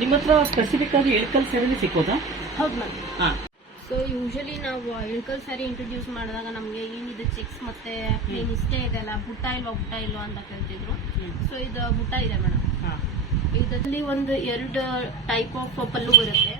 ನಿಮ್ಮ ಹತ್ರ ಸ್ಪೆಸಿಫಿಕ್ ಆಗಿ ಇಳಕಲ್ ಸ್ಯಾರಿನೇ ಸಿಕ್ಕೋದಾ? ಹೌದು ಮ್ಯಾಮ್ ಹಾ. ಸೊ ಯೂಶಲಿ ನಾವು ಇಳ್ಕಲ್ ಸ್ಯಾರಿ ಇಂಟ್ರೊಡ್ಯೂಸ್ ಮಾಡಿದಾಗ ನಮಗೆ ಏನಿದೆ ಚಿಕ್ಸ್ ಮತ್ತೆ ಇಷ್ಟೇ ಇದೆ ಅಲ್ಲ ಬುಟ್ಟ ಇಲ್ವಾ ಬುಟ್ಟ ಇಲ್ವಾ ಅಂತ ಕೇಳ್ತಿದ್ರು. ಸೊ ಇದು ಬುಟ್ಟ ಇದೆ ಮೇಡಮ್ ಹಾ. ಇದರಲ್ಲಿ ಒಂದು ಎರಡು ಟೈಪ್ ಆಫ್ ಪಲ್ಲು ಬರುತ್ತೆ.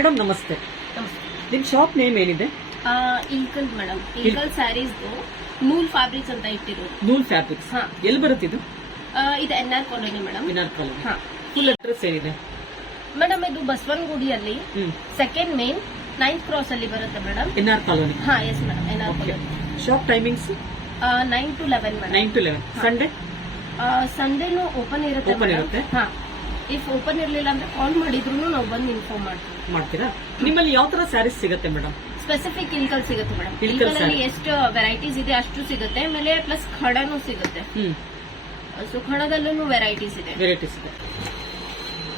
ಮೇಡಮ್ ನಮಸ್ತೆ. ನಿಮ್ ಶಾಪ್ ನೇಮ್ ಏನಿದೆ? Ilkal madam. Ilkal sarees Nool fabrics ಅಂತ ಇಟ್ಟಿರೋದು. ನೂಲ್ ಫ್ಯಾಬ್ರಿಕ್ಸ್ ಹಾ. ಎಲ್ಲಿ ಬರುತ್ತೆ ಇದು? ಇದು ಎನ್ ಆರ್ ಕಾಲೋನಿ ಮೇಡಮ್. ವಿನಾರ್ ಕಾಲೋನಿ. ಹಾ. ಫುಲ್ ಅಡ್ರೆಸ್ ಏನಿದೆ? ಮೇಡಮ್ ಇದು ಬಸವನಗುಡಿಯಲ್ಲಿ ಸೆಕೆಂಡ್ ಮೇನ್ ನೈನ್ತ್ ಕ್ರಾಸ್ ಅಲ್ಲಿ ಬರುತ್ತೆ ಮೇಡಮ್. N R colony. ಹಾ yes madam N R colony. Shop timings nine to eleven madam. Nine to eleven Sunday ಸಂಡೇನು open ಇರುತ್ತೆ open ಇರುತ್ತೆ? ಹಾ. ಇಫ್ ಓಪನ್ ಇರಲಿಲ್ಲ ಅಂದ್ರೆ ಕಾಲ್ ಮಾಡಿದ್ರು ನಾವು ಬಂದು ಇನ್ಫಾರ್ಮ್ ಮಾಡ್ತೀವಿ. ಮಾಡ್ತೀರಾ? ನಿಮ್ಮಲ್ಲಿ ಯಾವ ತರ ಸ್ಯಾರೀಸ್ ಸಿಗುತ್ತೆ ಮೇಡಮ್ ಸ್ಪೆಸಿಫಿಕ್ ಇಲ್ಕಲ್ ಸಿಗುತ್ತೆ ಮೇಡಮ್ ಇಲ್ಕಲ್ saree. ಎಷ್ಟು ವೆರೈಟೀಸ್ ಇದೆ ಅಷ್ಟು ಸಿಗುತ್ತೆ ಆಮೇಲೆ ಪ್ಲಸ್ ಖಡನೂ ಸಿಗುತ್ತೆ. ಹ್ಮ್. ಸೊ ಖಡದಲ್ಲೂ ವೆರೈಟೀಸ್ ಇದೆ. ವೆರೈಟೀಸ್ ಇದೆ.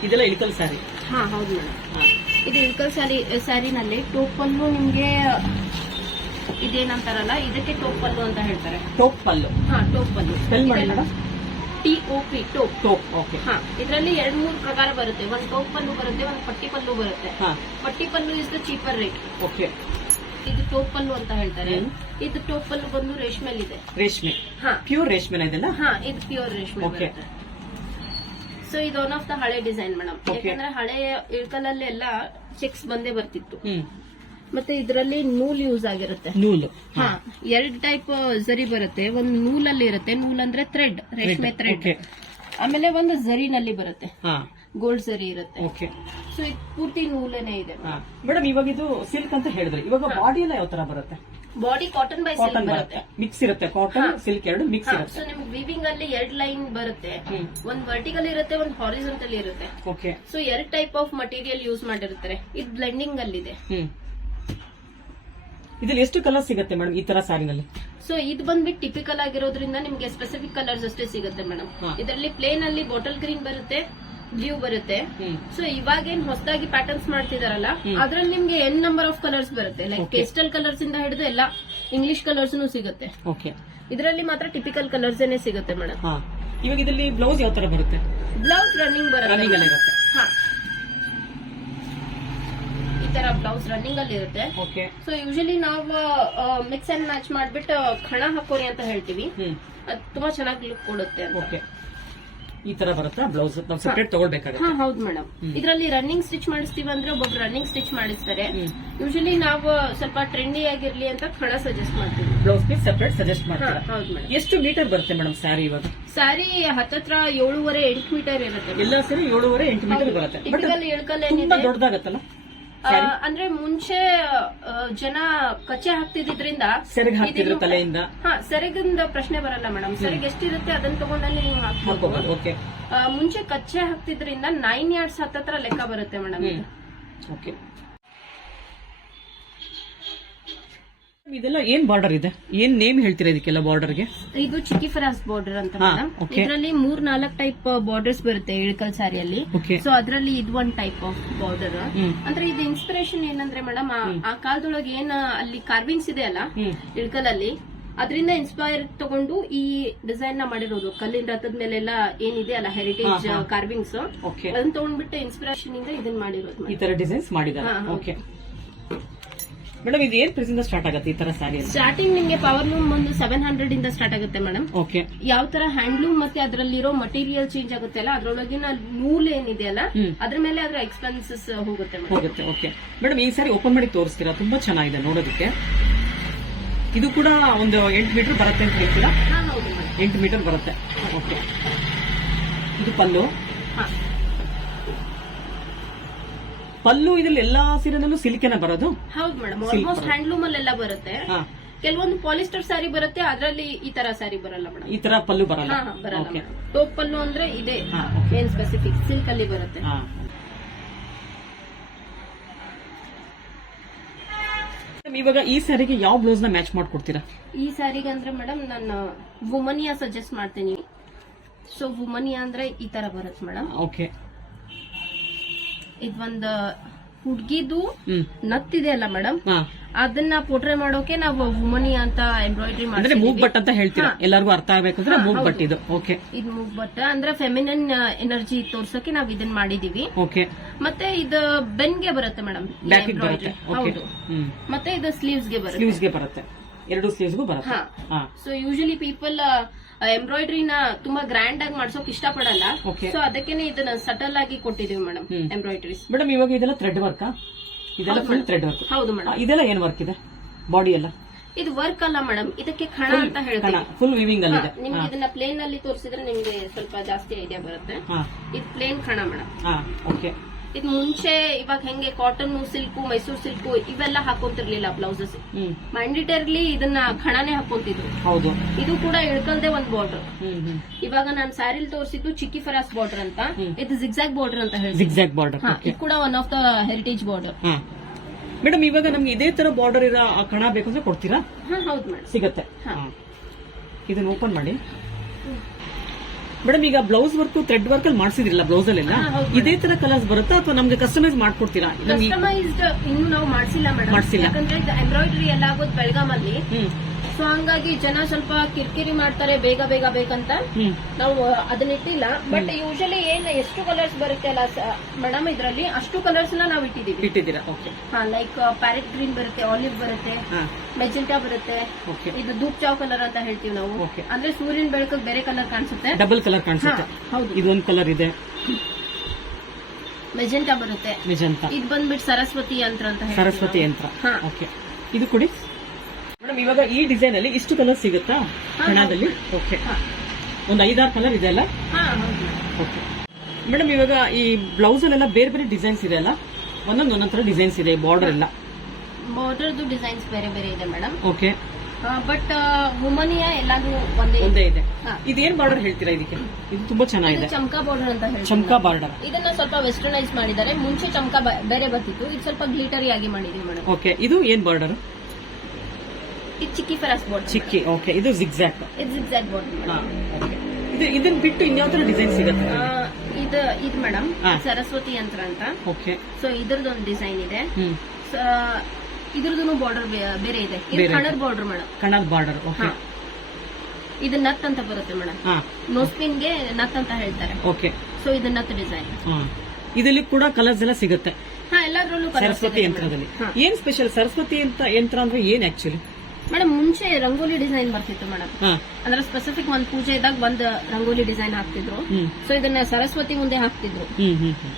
ಇದೆಲ್ಲ ಇಳಕಲ್ ಸ್ಯಾರಿ ಹಾ ಹೌದು ಮೇಡಮ್ ಇದು ಇಳ್ಕಲ್ ಸ್ಯಾರಿ ಸ್ಯಾರಿನಲ್ಲಿ ಟೋಪಲ್ಲು ನಿಮ್ಗೆ ಇದೇನಂತಾರಲ್ಲ ಇದಕ್ಕೆ ಟೋಪಲ್ಲು ಅಂತ ಹೇಳ್ತಾರೆ. ಟೋಪ್ ಪಲ್ಲು ಹಾ ಟೋಪಲ್ಲು ಸ್ಪೆಲ್ ಮಾಡಿ ಮೇಡಮ್ ಟಿ ಒ ಪಿ ಟೋಪ್ ಟೋಪ್ ಓಕೆ ಹಾ ಇದರಲ್ಲಿ ಎರಡ್ ಮೂರು ಪ್ರಕಾರ ಬರುತ್ತೆ. ಒಂದು ಟೋಪ್ ಪಲ್ಲು ಬರುತ್ತೆ ಒಂದು ಪಟ್ಟಿ ಪಲ್ಲು ಬರುತ್ತೆ. ಹಾ. ಪಟ್ಟಿ pallu is the cheaper rate okay ಇದು ಟೋಪ್ ಪಲ್ಲು ಅಂತ ಹೇಳ್ತಾರೆ. ಹ್ಮ್. ಇದು ಟೋಪ್ ಪಲ್ಲು ಬಂದು ರೇಷ್ಮೆಲಿದೆ ರೇಷ್ಮೆ. ಹಾ. ಪ್ಯೂರ್ ರೇಷ್ಮೆ ಇದೆಲ್ಲ ಹಾ ಇದು ಪ್ಯೂರ್ ರೇಷ್ಮೆ Okay. ಬರುತ್ತೆ. ಸೊ ಇದು ಒನ್ ಆಫ್ ದ ಹಳೆ ಡಿಸೈನ್ ಮೇಡಮ್ Okay. ಯಾಕಂದ್ರೆ ಹಳೆ ಇಳ್ಕಲಲ್ಲೆಲ್ಲ ಚೆಕ್ಸ್ ಬಂದೇ ಬರ್ತಿತ್ತು. ಹ್ಮ್. ಮತ್ತೆ ಇದರಲ್ಲಿ ನೂಲ್ ಯೂಸ್ ಆಗಿರುತ್ತೆ. ನೂಲು. ಹಾ ಎರಡು ಟೈಪ್ ಜರಿ ಬರುತ್ತೆ. ಒಂದು ನೂಲಲ್ಲಿ ಇರುತ್ತೆ ನೂಲ್ ಅಂದ್ರೆ ಥ್ರೆಡ್ ರೇಷ್ಮೆ ಥ್ರೆಡ್ ಆಮೇಲೆ ಒಂದು ಜರಿನಲ್ಲಿ ಬರುತ್ತೆ. ಗೋಲ್ಡ್ ಸರಿ ಇರುತ್ತೆ. ಓಕೆ ಸೊ ಇದು ಪೂರ್ತಿ ನೂಲೇನೆ ಇದೆ. ಮೇಡಮ್ ಇವಾಗ ಇದು ಸಿಲ್ಕ್ ಅಂತ ಹೇಳಿದ್ರೆ ಇವಾಗ ಬಾಡಿ ಎಲ್ಲ ಯಾವ ತರ ಬರುತ್ತೆ? ಬಾಡಿ ಕಾಟನ್ ಬೈ ಸಿಲ್ಕ್ ಬರುತ್ತೆ. ಮಿಕ್ಸ್ ಇರುತ್ತೆ ಕಾಟನ್ ಸಿಲ್ಕ್ ಎರಡು ಮಿಕ್ಸ್ ಇರುತ್ತೆ. ಸೊ ನಿಮ್ಗೆ ವಿವಿಂಗ್ ಅಲ್ಲಿ ಎರಡು ಲೈನ್ ಬರುತ್ತೆ. ಒಂದ್ ವರ್ಟಿಕಲ್ ಇರುತ್ತೆ ಒಂದ್ ಹಾರಿಜಾಂಟಲ್ ಇರುತ್ತೆ. ಓಕೆ ಸೊ ಎರಡು ಟೈಪ್ ಆಫ್ ಮಟೀರಿಯಲ್ ಯೂಸ್ ಮಾಡಿರ್ತಾರೆ. ಇದು ಬ್ಲೆಂಡಿಂಗ್ ಅಲ್ಲಿ ಇದೆ ಇದ್ರಲ್ಲಿ ಎಷ್ಟು ಕಲರ್ ಸಿಗುತ್ತೆ ಮೇಡಮ್ ಈ ತರ ಸಾರಿನಲ್ಲಿ? ಸೊ ಇದು ಬಂದ್ಬಿಟ್ಟು ಟಿಪಿಕಲ್ ಆಗಿರೋದ್ರಿಂದ ನಿಮ್ಗೆ ಸ್ಪೆಸಿಫಿಕ್ ಕಲರ್ಸ್ ಅಷ್ಟೇ ಸಿಗುತ್ತೆ ಮೇಡಮ್ ಇದರಲ್ಲಿ ಪ್ಲೇನ್ ಅಲ್ಲಿ ಬಾಟಲ್ ಗ್ರೀನ್ ಬರುತ್ತೆ ಬ್ಲೂ ಬರುತ್ತೆ. ಸೊ ಇವಾಗ ಏನ್ ಹೊಸದಾಗಿ ಪ್ಯಾಟರ್ನ್ಸ್ ಮಾಡ್ತಿದಾರಲ್ಲ. ಅದ್ರಲ್ಲಿ ನಿಮ್ಗೆ ಎನ್ ನಂಬರ್ ಆಫ್ ಕಲರ್ಸ್ ಬರುತ್ತೆ. ಲೈಕ್. ಪೇಸ್ಟಲ್ ಕಲರ್ಸ್ ಇಂದ ಹಿಡಿದು ಎಲ್ಲ ಇಂಗ್ಲಿಷ್ ಕಲರ್ಸ್ ಸಿಗುತ್ತೆ. ಓಕೆ ಇದರಲ್ಲಿ ಮಾತ್ರ ಟಿಪಿಕಲ್ ಕಲರ್ಸ್ ಏನೇ ಸಿಗುತ್ತೆ ಮೇಡಮ್ ಇವಾಗ ಇದರಲ್ಲಿ ಬ್ಲೌಸ್ ಯಾವ ತರ ಬರುತ್ತೆ? ಬ್ಲೌಸ್ ರನ್ನಿಂಗ್ ಬರುತ್ತೆ. ತರ ಬ್ಲೌಸ್ ರನ್ನಿಂಗ್ ಅಲ್ಲಿ ಇರುತ್ತೆ. ಓಕೆ ಸೊ ಯೂಶಲಿ ನಾವು ಮಿಕ್ಸ್ ಅಂಡ್ ಮ್ಯಾಚ್ ಮಾಡ್ಬಿಟ್ಟು ಖಣ ಹಾಕೋರಿ ಅಂತ ಹೇಳ್ತೀವಿ. ಅದು ತುಂಬಾ ಚೆನ್ನಾಗಿ ಲುಕ್ ಕೊಡುತ್ತೆ ಓಕೆ ಈ ತರ ಬರುತ್ತಾ? ಬ್ಲೌಸ್ ನಾವು ಸೆಪರೇಟ್ ತಗೊಳ್ಬೇಕಾಗುತ್ತೆ. ಹಾ ಹೌದು ಮೇಡಮ್. ಇದರಲ್ಲಿ ರನ್ನಿಂಗ್ ಸ್ಟಿಚ್ ಮಾಡಿಸ್ತೀವಿ ಅಂದ್ರೆ ಒಬ್ಬೊಬ್ರು ರನ್ನಿಂಗ್ ಸ್ಟಿಚ್ ಮಾಡಿಸ್ತಾರೆ. ಯೂಶಲಿ ನಾವು ಸ್ವಲ್ಪ ಟ್ರೆಂಡಿ ಆಗಿರ್ಲಿ ಅಂತ ಖಣ ಸಜೆಸ್ಟ್ ಮಾಡ್ತೀವಿ. ಬ್ಲೌಸ್ ಪೀಸ್ ಸೆಪರೇಟ್ ಸಜೆಸ್ಟ್ ಮಾಡ್ತೀವಿ ಹೌದು ಮೇಡಮ್ ಎಷ್ಟು ಮೀಟರ್ ಬರುತ್ತೆ ಮೇಡಮ್ ಸ್ಯಾರಿ ಇವಾಗ? ಸ್ಯಾರಿ ಹತ್ತತ್ರ ಏಳುವರೆ ಎಂಟು ಮೀಟರ್ ಇರುತ್ತೆ ಎಲ್ಲ ಸೇರಿ ಏಳುವರೆ ಎಂಟು ಮೀಟರ್ ಬರುತ್ತೆ. ಬಟ್ ಇಳ್ಕಲ್ ತುಂಬಾ ದೊಡ್ಡದಾಗತ್ತಲ್ಲ? ಅಂದ್ರೆ ಮುಂಚೆ ಜನ ಕಚ್ಚೆ ಹಾಕ್ತಿದ್ರಿಂದ ಸೆರೆಗ್ ಹಾಕ್ತಿದ್ರು ತಲೆಯಿಂದ? ಹಾ ಸೆರಗಿಂದ ಪ್ರಶ್ನೆ ಬರಲ್ಲ ಮೇಡಮ್. ಸೆರಗ್ ಎಷ್ಟಿರುತ್ತೆ ಅದನ್ನ ತಗೊಂಡಲ್ಲಿ ನೀವು ಹಾಕ್ಬೋದು. ಮುಂಚೆ ಕಚ್ಚೆ ಹಾಕ್ತಿದ್ರಿಂದ ನೈನ್ ಯಾರ್ಡ್ಸ್ ಹತ್ತತ್ರ ಲೆಕ್ಕ ಬರುತ್ತೆ ಮೇಡಮ್. ಓಕೆ. ಇದೆಲ್ಲ ಏನ್ ಬಾರ್ಡರ್ ಇದೆ? ಏನ್ ನೇಮ್ ಹೇಳ್ತೀರಾ ಇದಕ್ಕೆಲ್ಲ ಬಾರ್ಡರ್ಗೆ ಇದು ಚಿಕ್ಕಿ ಫರಾಸ್ ಬಾರ್ಡರ್ ಅಂತ ಮೇಡಮ್ ಇದರಲ್ಲಿ ಮೂರ್ ನಾಲ್ಕ್ ಟೈಪ್ ಬಾರ್ಡರ್ಸ್ ಬರುತ್ತೆ ಇಳಕಲ್ ಸ್ಯಾರಿಯಲ್ಲಿ ಓಕೆ ಸೊ ಅದರಲ್ಲಿ ಇದು ಒಂದ್ ಟೈಪ್ ಆಫ್ ಬಾರ್ಡರ್ ಅಂದ್ರೆ ಇದು ಇನ್ಸ್ಪಿರೇಷನ್ ಏನಂದ್ರೆ ಮೇಡಮ್ ಆ ಕಾಲದೊಳಗೆ ಏನ್ ಅಲ್ಲಿ ಕಾರ್ವಿಂಗ್ಸ್ ಇದೆ ಅಲ್ಲ ಇಳಕಲ್ ಇಳ್ಕಲಲ್ಲಿ ಅದರಿಂದ ಇನ್ಸ್ಪೈರ್ ತಗೊಂಡು ಈ ಡಿಸೈನ್ನ ಮಾಡಿರೋದು. ಕಲ್ಲಿನ ರಥದ ಮೇಲೆಲ್ಲ ಏನಿದೆ ಅಲ್ಲ ಹೆರಿಟೇಜ್. ಕಾರ್ವಿಂಗ್ಸ್ ಅದನ್ನ ತಗೊಂಡ್ಬಿಟ್ಟು ಇನ್ಸ್ಪಿರೇಷನ್ ಇಂದ ಇದನ್ನ ಮಾಡಿರೋದು ಈ ತರ ಡಿಸೈನ್ಸ್ ಮಾಡಿದ್ದಾರೆ ಓಕೆ ಮೇಡಮ್ ಇದು ಏನ್ ಪ್ರೈಸ್ ಇಂದ ಸ್ಟಾರ್ಟ್ ಆಗುತ್ತೆ ಈ ತರ ಸ್ಯಾರಿ ಸ್ಟಾರ್ಟಿಂಗ್ ನಿಮಗೆ ಪವರ್ ಲೂಮ್ ಒಂದು ಸೆವೆನ್ ಹಂಡ್ರೆಡ್ ಇಂದ ಸ್ಟಾರ್ಟ್ ಆಗುತ್ತೆ ಮೇಡಮ್. ಓಕೆ ಯಾವ ತರ ಹ್ಯಾಂಡ್ಲೂಮ್ ಮತ್ತೆ ಅದರಲ್ಲಿರೋ ಮಟೀರಿಯಲ್ ಚೇಂಜ್ ಆಗುತ್ತೆ ಅಲ್ಲ ಅದ್ರೊಳಗಿನ ನೂಲ್ ಏನಿದೆ ಅಲ್ಲ ಅದ್ರ ಮೇಲೆ ಅದ್ರ ಎಕ್ಸ್ಪೆನ್ಸಸ್ ಹೋಗುತ್ತೆ ಹೋಗುತ್ತೆ ಓಕೆ ಮೇಡಮ್ ಈ ಸಾರಿ ಓಪನ್ ಮಾಡಿ ತೋರಿಸ್ತೀರಾ? ತುಂಬಾ ಚೆನ್ನಾಗಿದೆ ನೋಡೋದಕ್ಕೆ. ಇದು ಕೂಡ ಒಂದು ಎಂಟು ಮೀಟರ್ ಬರುತ್ತೆ ಅಂತ ಹೇಳ್ತೀರಾ? ಎಂಟು ಮೀಟರ್ ಬರುತ್ತೆ. ಓಕೆ ಇದು ಪಲ್ಲು. ಹಾ. ಪಲ್ಲು ಇದ್ರಲ್ಲಿ ಎಲ್ಲಾ ಸೀರೆನಲ್ಲೂ ಸಿಲ್ಕೆನ ಬರೋದು? ಹೌದು ಮೇಡಮ್ ಆಲ್ಮೋಸ್ಟ್ ಹ್ಯಾಂಡ್ಲೂಮ್ ಅಲ್ಲೆಲ್ಲ ಬರುತ್ತೆ. ಕೆಲವೊಂದು ಪಾಲಿಸ್ಟರ್ ಸಾರಿ ಬರುತ್ತೆ ಅದರಲ್ಲಿ ಈ ತರ ಸಾರಿ ಬರಲ್ಲ ಮೇಡಮ್ ಈ ತರ ಪಲ್ಲು ಬರಲ್ಲ? ಟೋಪ್ ಪಲ್ಲು ಅಂದ್ರೆ ಇದೆ. ಏನ್ ಸ್ಪೆಸಿಫಿಕ್ ಸಿಲ್ಕ್ ಅಲ್ಲಿ ಬರುತ್ತೆ. ಇವಾಗ ಈ ಸ್ಯಾರಿಗೆ ಯಾವ ಬ್ಲೌಸ್ನ ಮ್ಯಾಚ್ ಮಾಡ್ಕೊಡ್ತೀರಾ? ಈ ಸ್ಯಾರಿಗೆ ಅಂದ್ರೆ ಮೇಡಮ್ ನಾನು ವುಮನಿಯಾ ಸಜೆಸ್ಟ್ ಮಾಡ್ತೀನಿ. ಸೊ ವುಮನಿಯಾ ಅಂದ್ರೆ ಈ ತರ ಬರುತ್ತೆ ಮೇಡಮ್ ಓಕೆ ಇದೊಂದು ಹುಡ್ಗಿದು ನತ್ತಿದೆ ಅಲ್ಲ ಮೇಡಮ್ ಅದನ್ನ ಪೋಟ್ರೆ ಮಾಡೋಕೆ ನಾವು ವುಮನಿ ಅಂತ ಎಂಬ್ರಾಯ್ಡ್ರಿ ಅಂದ್ರೆ ಮೂಗ್ ಬಟ್ ಅಂತ ಹೇಳ್ತೀರಾ? ಎಲ್ಲರಿಗೂ ಅರ್ಥ ಆಗ್ಬೇಕು ಅಂದ್ರೆ ಮೂಗ್. ಬಟ್ ಇದು ಓಕೆ. ಇದು ಮೂಗ್ ಬಟ್ ಅಂದ್ರೆ ಫೆಮಿನನ್ ಎನರ್ಜಿ ತೋರ್ಸೋಕೆ ನಾವ್ ಇದನ್ನ ಮಾಡಿದೀವಿ. ಓಕೆ. ಮತ್ತೆ ಇದು ಬೆನ್ಗೆ ಬರುತ್ತೆ ಮೇಡಮ್ ಬ್ಯಾಕ್ ಬರುತ್ತೆ. ಓಕೆ. ಹೌದು. ಮತ್ತೆ ಇದು ಸ್ಲೀವ್ಸ್ಗೆ ಬರುತ್ತೆ. ಸ್ಲೀವ್ಸ್ಗೆ ಬರುತ್ತೆ. ಎರಡು ಸ್ಲೀವ್ಸ್ಗೂ ಬರುತ್ತೆ. ಸೊ ಯೂಶಲಿ ಪೀಪಲ್ ಎಂಬ್ರಾಯ್ಡ್ರಿನ ತುಂಬಾ ಗ್ರ್ಯಾಂಡ್ ಆಗಿ ಮಾಡ್ಸೋಕ್ ಇಷ್ಟಪಡಲ್ಲ. ಪಡಲ್ಲ ಸೊ ಅದಕ್ಕೇನೆ ಇದನ್ನ ಸಟಲ್ ಆಗಿ ಕೊಟ್ಟಿದೀವಿ ಮೇಡಮ್ ಎಂಬ್ರಾಯ್ಡರಿ ಎಂಬ್ರಾಯ್ಡ್ರೀಸ್ ಮೇಡಮ್ ಇವಾಗ ಇದೆಲ್ಲ ಥ್ರೆಡ್ ವರ್ಕ್ ಇದೆಲ್ಲ ಫುಲ್ ಥ್ರೆಡ್ ವರ್ಕ್ ಹೌದು ಮೇಡಮ್ ಇದೆಲ್ಲ ಏನ್ ವರ್ಕ್ ಇದೆ? ಬಾಡಿ ಎಲ್ಲ? ಇದು ವರ್ಕ್ ಅಲ್ಲ ಮೇಡಮ್ ಇದಕ್ಕೆ ಕಣ ಅಂತ ಹೇಳ್ತೀವಿ. ಫುಲ್ ವಿವಿಂಗ್ ಅಲ್ಲಿ ನಿಮ್ಗೆ ಇದನ್ನ ಪ್ಲೇನ್ ಅಲ್ಲಿ ತೋರಿಸಿದ್ರೆ ನಿಮ್ಗೆ ಸ್ವಲ್ಪ ಜಾಸ್ತಿ ಐಡಿಯಾ ಬರುತ್ತೆ. ಇದು ಪ್ಲೇನ್ ಕಣ ಮೇಡಮ್ ಹಾ ಓಕೆ ಇದು ಮುಂಚೆ ಇವಾಗ ಹೆಂಗೆ ಕಾಟನ್ ಸಿಲ್ಕು ಮೈಸೂರ್ ಸಿಲ್ಕು ಇವೆಲ್ಲ ಹಾಕೊಂತಿರ್ಲಿಲ್ಲ ಬ್ಲೌಸಸ್. ಮಂಡಿಟರ್ಲಿ ಇದನ್ನ ಖಣಾನೇ ಹಾಕೊಂತಿದ್ರು. ಹೌದು. ಇದು ಕೂಡ ಇಳ್ಕಲ್ದೆ ಒಂದ್ ಬಾರ್ಡರ್ ಇವಾಗ ನಾನ್ ಸ್ಯಾರಿಲ್ ತೋರಿಸಿದ್ದು ಚಿಕ್ಕಿ ಫರಾಸ್ ಬಾರ್ಡರ್ ಅಂತ. ಇದು ಜಿಗ್ಜಾಗ್ ಬಾರ್ಡರ್ ಅಂತ ಹೇಳಿ ಜಿಗ್ಜಾಗ್ ಬಾರ್ಡರ್ ಇದು ಕೂಡ one of the heritage border madam ಇವಾಗ ನಮ್ಗೆ ಇದೇ ತರ ಬಾರ್ಡರ್ ಇರೋ ಕಣ ಬೇಕಂದ್ರೆ ಕೊಡ್ತೀರಾ? ಹೌದು ಮೇಡಮ್ ಸಿಗತ್ತೆ. ಇದನ್ನ ಓಪನ್ ಮಾಡಿ. ಮೇಡಮ್ ಈಗ ಬ್ಲೌಸ್ ವರ್ಕ್ ಥ್ರೆಡ್ ವರ್ಕ್ ಅಲ್ಲಿ ಮಾಡಿಸಿದ್ರಲ್ಲ ಬ್ಲೌಸ್ ಅಲ್ಲೆಲ್ಲ? ಇದೇ ತರ ಕಲರ್ಸ್ ಬರುತ್ತಾ ಅಥವಾ ನಮ್ಗೆ ಕಸ್ಟಮೈಸ್ ಮಾಡ್ಕೊಡ್ತೀರಾ? ಕಸ್ಟಮೈಸ್ಡ್ ಇನ್ನು ನಾವು ಮಾಡ್ಸಿಲ್ಲ ಮೇಡಮ್. ಮಾಡ್ಸಿಲ್ಲ. ಯಾಕಂದ್ರೆ ಎಂಬ್ರಾಯ್ಡ್ರಿ ಎಲ್ಲ ಆಗೋದು ಬೆಳಗಾಮಲ್ಲಿ. ಸೊ ಹಂಗಾಗಿ ಜನ ಸ್ವಲ್ಪ ಕಿರಿಕಿರಿ ಮಾಡ್ತಾರೆ ಬೇಗ ಬೇಗ ಬೇಕಂತ ಹ್ಮ್. ನಾವು ಅದನ್ನ ಇಟ್ಟಿಲ್ಲ. ಬಟ್ ಯೂಶಲಿ ಏನ್ ಎಷ್ಟು ಕಲರ್ಸ್ ಬರುತ್ತೆ ಅಲ್ಲ ಮೇಡಮ್ ಇದ್ರಲ್ಲಿ ಅಷ್ಟು ಕಲರ್ಸ್ ನಾವು ಇಟ್ಟಿದೀವಿ ಇಟ್ಟಿದ್ದೀರಾ? ಓಕೆ ಹಾ ಲೈಕ್ ಪ್ಯಾರೆಟ್ ಗ್ರೀನ್ ಬರುತ್ತೆ ಆಲಿವ್ ಬರುತ್ತೆ ಹಾ. ಮೆಜೆಂಟಾ ಬರುತ್ತೆ. ಓಕೆ ಇದು ಧೂಪ್ ಚಾವ್ ಕಲರ್ ಅಂತ ಹೇಳ್ತೀವಿ ನಾವು. Okay. ಅಂದ್ರೆ ಸೂರ್ಯನ ಬೆಳಕಿಗೆ ಬೇರೆ ಕಲರ್ ಕಾಣಿಸುತ್ತೆ. ಡಬಲ್ ಕಲರ್ ಕಾಣಿಸುತ್ತೆ. ಹಾ, ಹೌದು. ಇದೊಂದು ಕಲರ್ ಇದೆ. ಮೆಜೆಂಟಾ ಬರುತ್ತೆ. ಮೆಜೆಂಟಾ ಇದು ಬಂದ್ಬಿಟ್ಟು ಸರಸ್ವತಿ ಯಂತ್ರ ಅಂತ ಹೇಳ್ತೀವಿ ಸರಸ್ವತಿ ನಾವು. ಯಂತ್ರ. ಹಾ. ಓಕೆ ಇದು ಕೊಡಿ. ಮೇಡಮ್ ಇವಾಗ ಈ ಡಿಸೈನ್ ಅಲ್ಲಿ ಇಷ್ಟು ಕಲರ್ ಸಿಗುತ್ತಾ? ಹಣದಲ್ಲಿ ಓಕೆ. ಒಂದು ಐದಾರು ಕಲರ್ ಇದೆ ಅಲ್ಲ? ಓಕೆ ಮೇಡಮ್ ಇವಾಗ ಈ ಬ್ಲೌಸ್ ಅಲ್ಲೆಲ್ಲ ಬೇರೆ ಬೇರೆ ಡಿಸೈನ್ಸ್ ಇದೆ ಅಲ್ಲ? ಒಂದೊಂದು ಒಂದೊಂದ್ ತರ ಡಿಸೈನ್ಸ್ ಇದೆ ಬಾರ್ಡರ್ ಎಲ್ಲ. ಬಾರ್ಡರ್ದು ಡಿಸೈನ್ಸ್ ಬೇರೆ ಬೇರೆ ಇದೆ ಮೇಡಮ್ ಓಕೆ ಬಟ್ ವುಮನಿಯ ಎಲ್ಲಾನು ಒಂದೇ ಇದೆ. ಒಂದೇ ಇದೆ. ಇದೇನ್ ಬಾರ್ಡರ್ ಹೇಳ್ತೀರಾ ಇದಕ್ಕೆ? ಇದು ತುಂಬಾ ಚೆನ್ನಾಗಿದೆ. ಚಮಕಾ ಬಾರ್ಡರ್ ಅಂತ ಹೇಳಿ ಚಮಕಾ ಬಾರ್ಡರ್ ಇದನ್ನ ಸ್ವಲ್ಪ ವೆಸ್ಟರ್ನೈಸ್ ಮಾಡಿದ್ದಾರೆ. ಮುಂಚೆ ಚಮಕಾ ಬೇರೆ ಬರ್ತಿತ್ತು. ಇದು ಸ್ವಲ್ಪ ಗ್ಲಿಟರಿ ಆಗಿ ಮಾಡಿದೀವಿ ಮೇಡಮ್ ಓಕೆ ಇದು ಏನ್ ಬಾರ್ಡರ್ ಇದು ಚಿಕ್ಕಿ ಫರಾಸ್ ಬೋರ್ಡ್ ಚಿಕ್ಕಿ ಓಕೆ ಇದು ಜಿಗ್ಜಾಕ್ ಇದು ಜಿಗ್ಜಾಕ್ ಬೋರ್ಡ್ ಹಾ ಓಕೆ ಇದು ಇದನ್ನ ಬಿಟ್ಟು ಇನ್ಯಾವ ತರ ಡಿಸೈನ್ ಸಿಗುತ್ತೆ ಇದು ಇದು ಮೇಡಮ್ ಹಾ. ಸರಸ್ವತಿ ಯಂತ್ರ ಅಂತ. ಓಕೆ ಸೊ ಇದ್ರದೊಂದು ಒಂದು ಡಿಸೈನ್ ಇದೆ. ಹ್ಮ್. ಇದ್ರದ್ದು ಬಾರ್ಡರ್ ಬೇರೆ ಇದೆ. ಇದು ಬೇರೆ ಇದೆ. ಕಣರ್ ಬಾರ್ಡರ್ ಮೇಡಮ್ ಕಣದ ಬಾರ್ಡರ್ ಓಕೆ ಹಾ ಇದು ನತ್ ಅಂತ ಬರುತ್ತೆ ಮೇಡಮ್ ಹಾ. ನೋಸ್ಪಿನ್ಗೆ ನತ್ ಅಂತ ಹೇಳ್ತಾರೆ. ಓಕೆ ಸೊ ಇದು ನತ್ ಡಿಸೈನ್ ಹಾ. ಇದರಲ್ಲಿ ಕೂಡ ಕಲರ್ಸ್ ಎಲ್ಲ ಸಿಗುತ್ತೆ. ಹಾ ಎಲ್ಲದ್ರಲ್ಲೂ ಸರಸ್ವತಿ ಯಂತ್ರದಲ್ಲಿ. ಏನ್ ಸ್ಪೆಷಲ್ ಸರಸ್ವತಿ ಅಂತ ಯಂತ್ರ ಅಂದ್ರೆ ಏನ್ ಆಕ್ಚುಲಿ ಮೇಡಮ್ ಮುಂಚೆ ರಂಗೋಲಿ ಡಿಸೈನ್ ಬರ್ತಿತ್ತು ಮೇಡಮ್ ಹಾ. ಅಂದ್ರೆ ಸ್ಪೆಸಿಫಿಕ್ ಒಂದ್ ಪೂಜೆ ಇದ್ದಾಗ ಒಂದ್ ರಂಗೋಲಿ ಡಿಸೈನ್ ಹಾಕ್ತಿದ್ರು. ಹ್ಮ್. ಸೊ ಇದನ್ನ ಸರಸ್ವತಿ ಮುಂದೆ ಹಾಕ್ತಿದ್ರು. ಹ್ಮ್ ಹ್ಮ್ ಹ್ಮ್.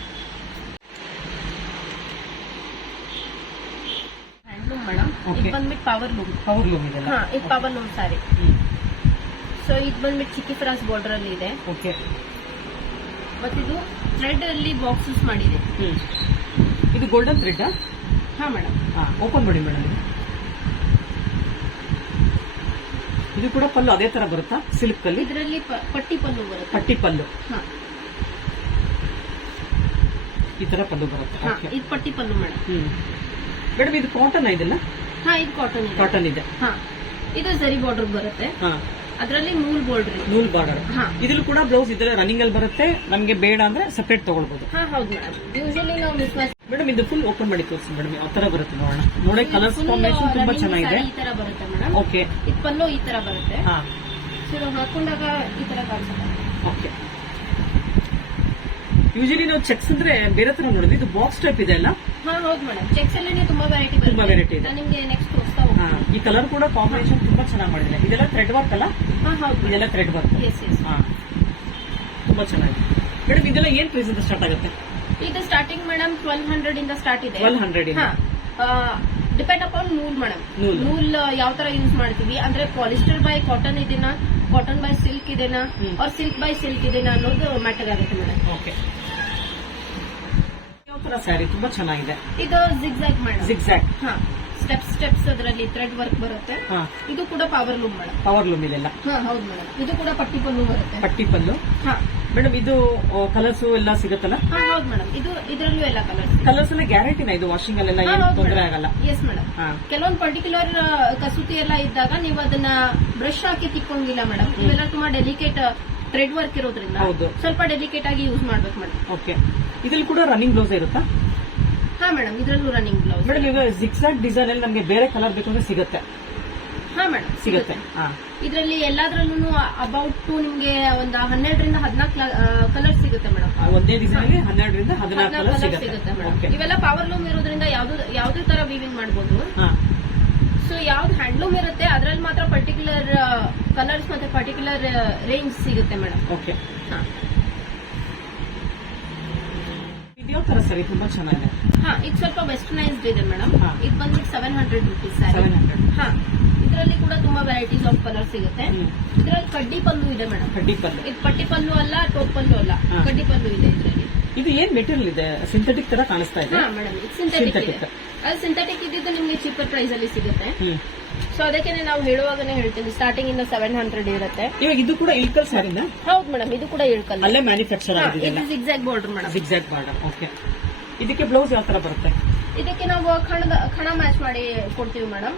Handloom madam Okay. ಇದು ಬಂದ್ಬಿಟ್ಟು ಪವರ್ ಲೂಮ್ ಪವರ್ ಲೂಮ್ ಇದೆಲ್ಲ ಹಾ ಇದು ಪವರ್ ಲೂಮ್ ಸಾರಿ ಹ್ಮ್. ಸೊ ಇದು ಬಂದ್ಬಿಟ್ಟು ಚಿಕ್ಕಿ ಫ್ರಾಸ್ ಬಾರ್ಡರ್ ಅಲ್ಲಿ ಇದೆ. ಓಕೆ ಮತ್ತಿದು ಥ್ರೆಡ್ ಅಲ್ಲಿ ಬಾಕ್ಸಸ್ ಮಾಡಿದೆ. ಹ್ಮ್. ಇದು ಗೋಲ್ಡನ್ ಥ್ರೆಡ್ ಹಾ ಮೇಡಮ್ ಹಾ ಓಪನ್ ಮಾಡಿ ಮೇಡಮ್ ಇದು ಕೂಡ ಪಲ್ಲು ಅದೇ ತರ ಬರುತ್ತಾ? ಸಿಲ್ಕ್ ಅಲ್ಲಿ ಇದರಲ್ಲಿ ಪಟ್ಟಿ ಪಲ್ಲು ಬರುತ್ತೆ. ಪಟ್ಟಿ ಪಲ್ಲು. ಹಾ. ಈ ತರ ಪಲ್ಲು ಬರುತ್ತೆ. ಹಾ ಇದು ಪಟ್ಟಿ ಪಲ್ಲು ಮೇಡಮ್ ಹ್ಮ್. ಮೇಡಮ್ ಇದು ಕಾಟನ್ ಇದೆಲ್ಲ? ಹಾ ಇದು ಕಾಟನ್ ಕಾಟನ್ ಇದೆ. ಹಾ. ಇದು ಸರಿ ಬಾರ್ಡರ್ ಬರುತ್ತೆ. ಹಾ. ಅದರಲ್ಲಿ ನೂಲ್ ಬಾರ್ಡರ್ ನೂಲ್ ಬಾರ್ಡರ್ ಹಾ. ಇದ್ರಲ್ಲೂ ಕೂಡ ಬ್ಲೌಸ್ ಇದ್ರೆ ರನ್ನಿಂಗ್ ಅಲ್ಲಿ ಬರುತ್ತೆ. ನಮಗೆ ಬೇಡ ಅಂದ್ರೆ ಸಪರೇಟ್ ತಗೊಳ್ಬಹುದು ಹಾ ಹೌದು ಯೂಶಲಿ ನಾವು ಮಿಸ್ ಮ್ಯಾಚ್ ಮೇಡಮ್ ಇದು ಫುಲ್ ಓಪನ್ ಮಾಡಿ ತೋರಿಸಿ ಮೇಡಮ್ ಯಾವ ತರ ಬರುತ್ತೆ ನೋಡೋಣ. ನೋಡಿ ಕಲರ್ಸ್ ಕಾಂಬಿನೇಷನ್ ತುಂಬಾ ಚೆನ್ನಾಗಿದೆ. ಈ ತರ ಬರುತ್ತೆ ಮೇಡಮ್ ಓಕೆ ಇದು ಪಲ್ಲು ಈ ತರ ಬರುತ್ತೆ. ಹಾ. ಸೊ ನಾವು ಹಾಕೊಂಡಾಗ ಈ ತರ ಕಾಣಿಸುತ್ತೆ. ಓಕೆ ಯೂಶಲಿ ನಾವು ಚೆಕ್ಸ್ ಅಂದ್ರೆ ಬೇರೆ ತರ ನೋಡಿದ್ವಿ ಇದು ಬಾಕ್ಸ್ ಟೈಪ್ ಇದೆ ಅಲ್ಲ? ಹಾ ಹೌದು ಮೇಡಮ್ ಚೆಕ್ಸ್ ಅಲ್ಲಿ ತುಂಬಾ ವೆರೈಟಿ ತುಂಬಾ ವೆರೈಟಿ ಇದೆ. ನಾನು ನಿಮ್ಗೆ ನೆಕ್ಸ್ಟ್ ತೋರಿಸ್ತಾ ಹಾ, ಹೋಗ್ತೀನಿ ಈ ಕಲರ್ ಕೂಡ ಕಾಂಬಿನೇಷನ್ ತುಂಬಾ ಚೆನ್ನಾಗಿ ಮಾಡಿದೆ ಇದೆಲ್ಲ ಥ್ರೆಡ್ ವರ್ಕ್ ಅಲ್ಲ? ಹಾ ಹೌದು ಇದೆಲ್ಲ ಥ್ರೆಡ್ ವರ್ಕ್ ಎಸ್ ಎಸ್ ಹಾ. ತುಂಬಾ ಚೆನ್ನಾಗಿದೆ. ಮೇಡಮ್ ಇದೆಲ್ಲ ಏನ್ ಪ್ರೈಸ್ ಅಂತ ಸ್ಟಾರ್ಟ್ ಆಗುತ್ತೆ? ಇದು ಸ್ಟಾರ್ಟಿಂಗ್ ಮೇಡಮ್ ಟ್ವೆಲ್ ಹಂಡ್ರೆಡ್ ಇಂದ ಸ್ಟಾರ್ಟ್ ಇದೆ. ಟ್ವೆಲ್ ಹಂಡ್ರೆಡ್ ಡಿಪೆಂಡ್ ಅಪಾನ್ ನೂಲ್ ಮೇಡಮ್ ನೂಲು. ಯಾವ ತರ ಯೂಸ್ ಮಾಡ್ತೀವಿ? ಅಂದ್ರೆ ಪಾಲಿಸ್ಟರ್ ಬೈ ಕಾಟನ್ ಇದೆನಾ? ಕಾಟನ್ ಬೈ ಸಿಲ್ಕ್ ಇದೆನಾ. ಅವ್ರ ಸಿಲ್ಕ್ ಬೈ ಸಿಲ್ಕ್ ಇದೆನಾ ಅನ್ನೋದು ಮ್ಯಾಟರ್ ಆಗುತ್ತೆ ಮೇಡಮ್ ಓಕೆ ಸ್ಯಾರಿ ತುಂಬಾ ಚೆನ್ನಾಗಿದೆ. ಇದು ಜಿಗ್ಜಾಗ್ ಮೇಡಮ್ ಜಿಗ್ಸಾಕ್ ಹಾ ಸ್ಟೆಪ್ ಸ್ಟೆಪ್ಸ್ ಅದರಲ್ಲಿ ಥ್ರೆಡ್ ವರ್ಕ್ ಬರುತ್ತೆ. ಇದು ಕೂಡ power loom madam power loom ಇದೆಲ್ಲ ಹೌದು ಮೇಡಮ್ ಇದು ಕೂಡ ಪಟ್ಟಿ ಪಲ್ಲು ಬರುತ್ತೆ. ಪಟ್ಟಿ ಪಲ್ಲು. ಹಾ. ಮೇಡಮ್ ಇದು ಕಲರ್ಸ್ ಎಲ್ಲ ಸಿಗುತ್ತಲ್ಲ? ಹೌದು ಮೇಡಮ್. ಇದು ಇದರಲ್ಲೂ ಎಲ್ಲ ಕಲರ್ಸ್ ಕಲರ್ಸ್ ಎಲ್ಲ ಗ್ಯಾರಂಟಿನ ಇದು ವಾಷಿಂಗ್ ಅಲ್ಲೆಲ್ಲ ಏನು ತೊಂದರೆ ಆಗಲ್ಲ? Yes madam. ಕೆಲವೊಂದು ಪರ್ಟಿಕ್ಯುಲರ್ ಕಸೂತಿ ಎಲ್ಲ ಇದ್ದಾಗ ನೀವು ಅದನ್ನ ಬ್ರಷ್ ಹಾಕಿ ತಿಕ್ಕೊಂಗಿಲ್ಲ ಮೇಡಮ್. ಇವೆಲ್ಲ ತುಂಬಾ ಡೆಲಿಕೇಟ್ ಥ್ರೆಡ್ ವರ್ಕ್ ಇರೋದ್ರಿಂದ ಹೌದು. ಸ್ವಲ್ಪ ಡೆಲಿಕೇಟ್ ಆಗಿ ಯೂಸ್ ಮಾಡ್ಬೇಕು ಮೇಡಮ್. ಓಕೆ ಇದ್ರಲ್ಲಿ ಕೂಡ ರನ್ನಿಂಗ್ ಬ್ಲೌಸ್ ಇರುತ್ತಾ? ಹಾ ಮೇಡಮ್. ಇದ್ರಲ್ಲೂ ರನ್ನಿಂಗ್ ಬ್ಲೌಸ್ ಮೇಡಮ್ ಇವಾಗ ಜಿಕ್ಸಾಕ್ ಡಿಸೈನ್ ಅಲ್ಲಿ ನಮಗೆ ಬೇರೆ ಕಲರ್ ಬೇಕು ಅಂದ್ರೆ ಸಿಗುತ್ತೆ. ಹಾ ಮೇಡಮ್ ಸಿಗುತ್ತೆ. ಇದರಲ್ಲಿ ಎಲ್ಲಾದ್ರಲ್ಲೂ ಅಬೌಟ್ ಟು ನಿಮ್ಗೆ ಒಂದು ಹನ್ನೆರಡರಿಂದ ಹದಿನಾಲ್ಕು ಕಲರ್ ಸಿಗುತ್ತೆ ಮೇಡಮ್ ಒಂದೇ ಡಿಸೈನ್ ಹನ್ನೆರಡರಿಂದ ಹದಿನಾಲ್ಕು ಕಲರ್ ಸಿಗುತ್ತೆ. ಮೇಡಮ್ ಇವೆಲ್ಲ ಪವರ್ ಲೂಮ್ ಇರೋದ್ರಿಂದ ಯಾವ್ದು ಯಾವ್ದೇ ತರ ವೀವಿಂಗ್ ಮಾಡಬಹುದು ಹಾ. ಸೊ ಯಾವ್ದು ಹ್ಯಾಂಡ್ಲೂಮ್ ಇರುತ್ತೆ ಅದ್ರಲ್ಲಿ ಮಾತ್ರ ಪರ್ಟಿಕ್ಯುಲರ್ ಕಲರ್ಸ್ ಮತ್ತೆ ಪರ್ಟಿಕ್ಯುಲರ್ ರೇಂಜ್ ಸಿಗುತ್ತೆ ಮೇಡಮ್ ಓಕೆ ತರ ಸರಿ ತುಂಬಾ ಚೆನ್ನಾಗಿದೆ. ಹಾ ಇದು ಸ್ವಲ್ಪ ವೆಸ್ಟರ್ನೈಸ್ಡ್ ಇದೆ ಮೇಡಮ್. ಇದು ಬಂದ್ಬಿಟ್ಟು seven hundred rupees seven hundred ಹಾ. ಇದರಲ್ಲಿ ಕೂಡ ತುಂಬಾ ವೆರೈಟೀಸ್ ಆಫ್ ಕಲರ್ ಸಿಗುತ್ತೆ. ಇದರಲ್ಲಿ ಕಡ್ಡಿ ಪಲ್ಲು ಇದೆ ಮೇಡಮ್. ಕಡ್ಡಿ ಪಲ್ಲು. ಇದು ಪಟ್ಟಿ ಪಲ್ಲು ಅಲ್ಲ ಟೋಪ್ ಪಲ್ಲು ಅಲ್ಲ. ಕಡ್ಡಿ ಪಲ್ಲು ಇದೆ ಇದರಲ್ಲಿ. ಇದು ಏನ್ ಮೆಟೀರಿಯಲ್ ಇದೆ? ಸಿಂಥೆಟಿಕ್ ತರ ಕಾಣಿಸ್ತಾ ಇದೆ? ಮೇಡಮ್ ಸಿಂಥೆಟಿಕ್ ಇದೆ. ಅದು ಸಿಂಥೆಟಿಕ್ ಇದ್ದಿದ್ದು ನಿಮ್ಗೆ ಚೀಪರ್ ಪ್ರೈಸ್ ಅಲ್ಲಿ ಸಿಗುತ್ತೆ. ಸೊ ಅದಕ್ಕೆ ನಾವು ಹೇಳುವಾಗನೇ ಹೇಳ್ತೀನಿ ಸ್ಟಾರ್ಟಿಂಗ್ ಇಂದ ಸೆವೆನ್ ಹಂಡ್ರೆಡ್ ಇರುತ್ತೆ. ಇವಾಗ ಇದು ಕೂಡ ಇಳ್ಕಲ್ ಸ್ಯಾರಿನ ಹೌದು ಮೇಡಮ್ ಇದು ಕೂಡ ಇಳ್ಕಲ್. ಅಲ್ಲೇ ಮ್ಯಾನುಫ್ಯಾಕ್ಚರ್ ಆಗಿದೆ ಇದು zigzag border madam. Zigzag border okay ಇದಕ್ಕೆ ಬ್ಲೌಸ್ ಯಾವ ತರ ಬರುತ್ತೆ? ಇದಕ್ಕೆ ನಾವು ಖಣದ ಖಣ ಮ್ಯಾಚ್ ಮಾಡಿ ಕೊಡ್ತೀವಿ ಮೇಡಮ್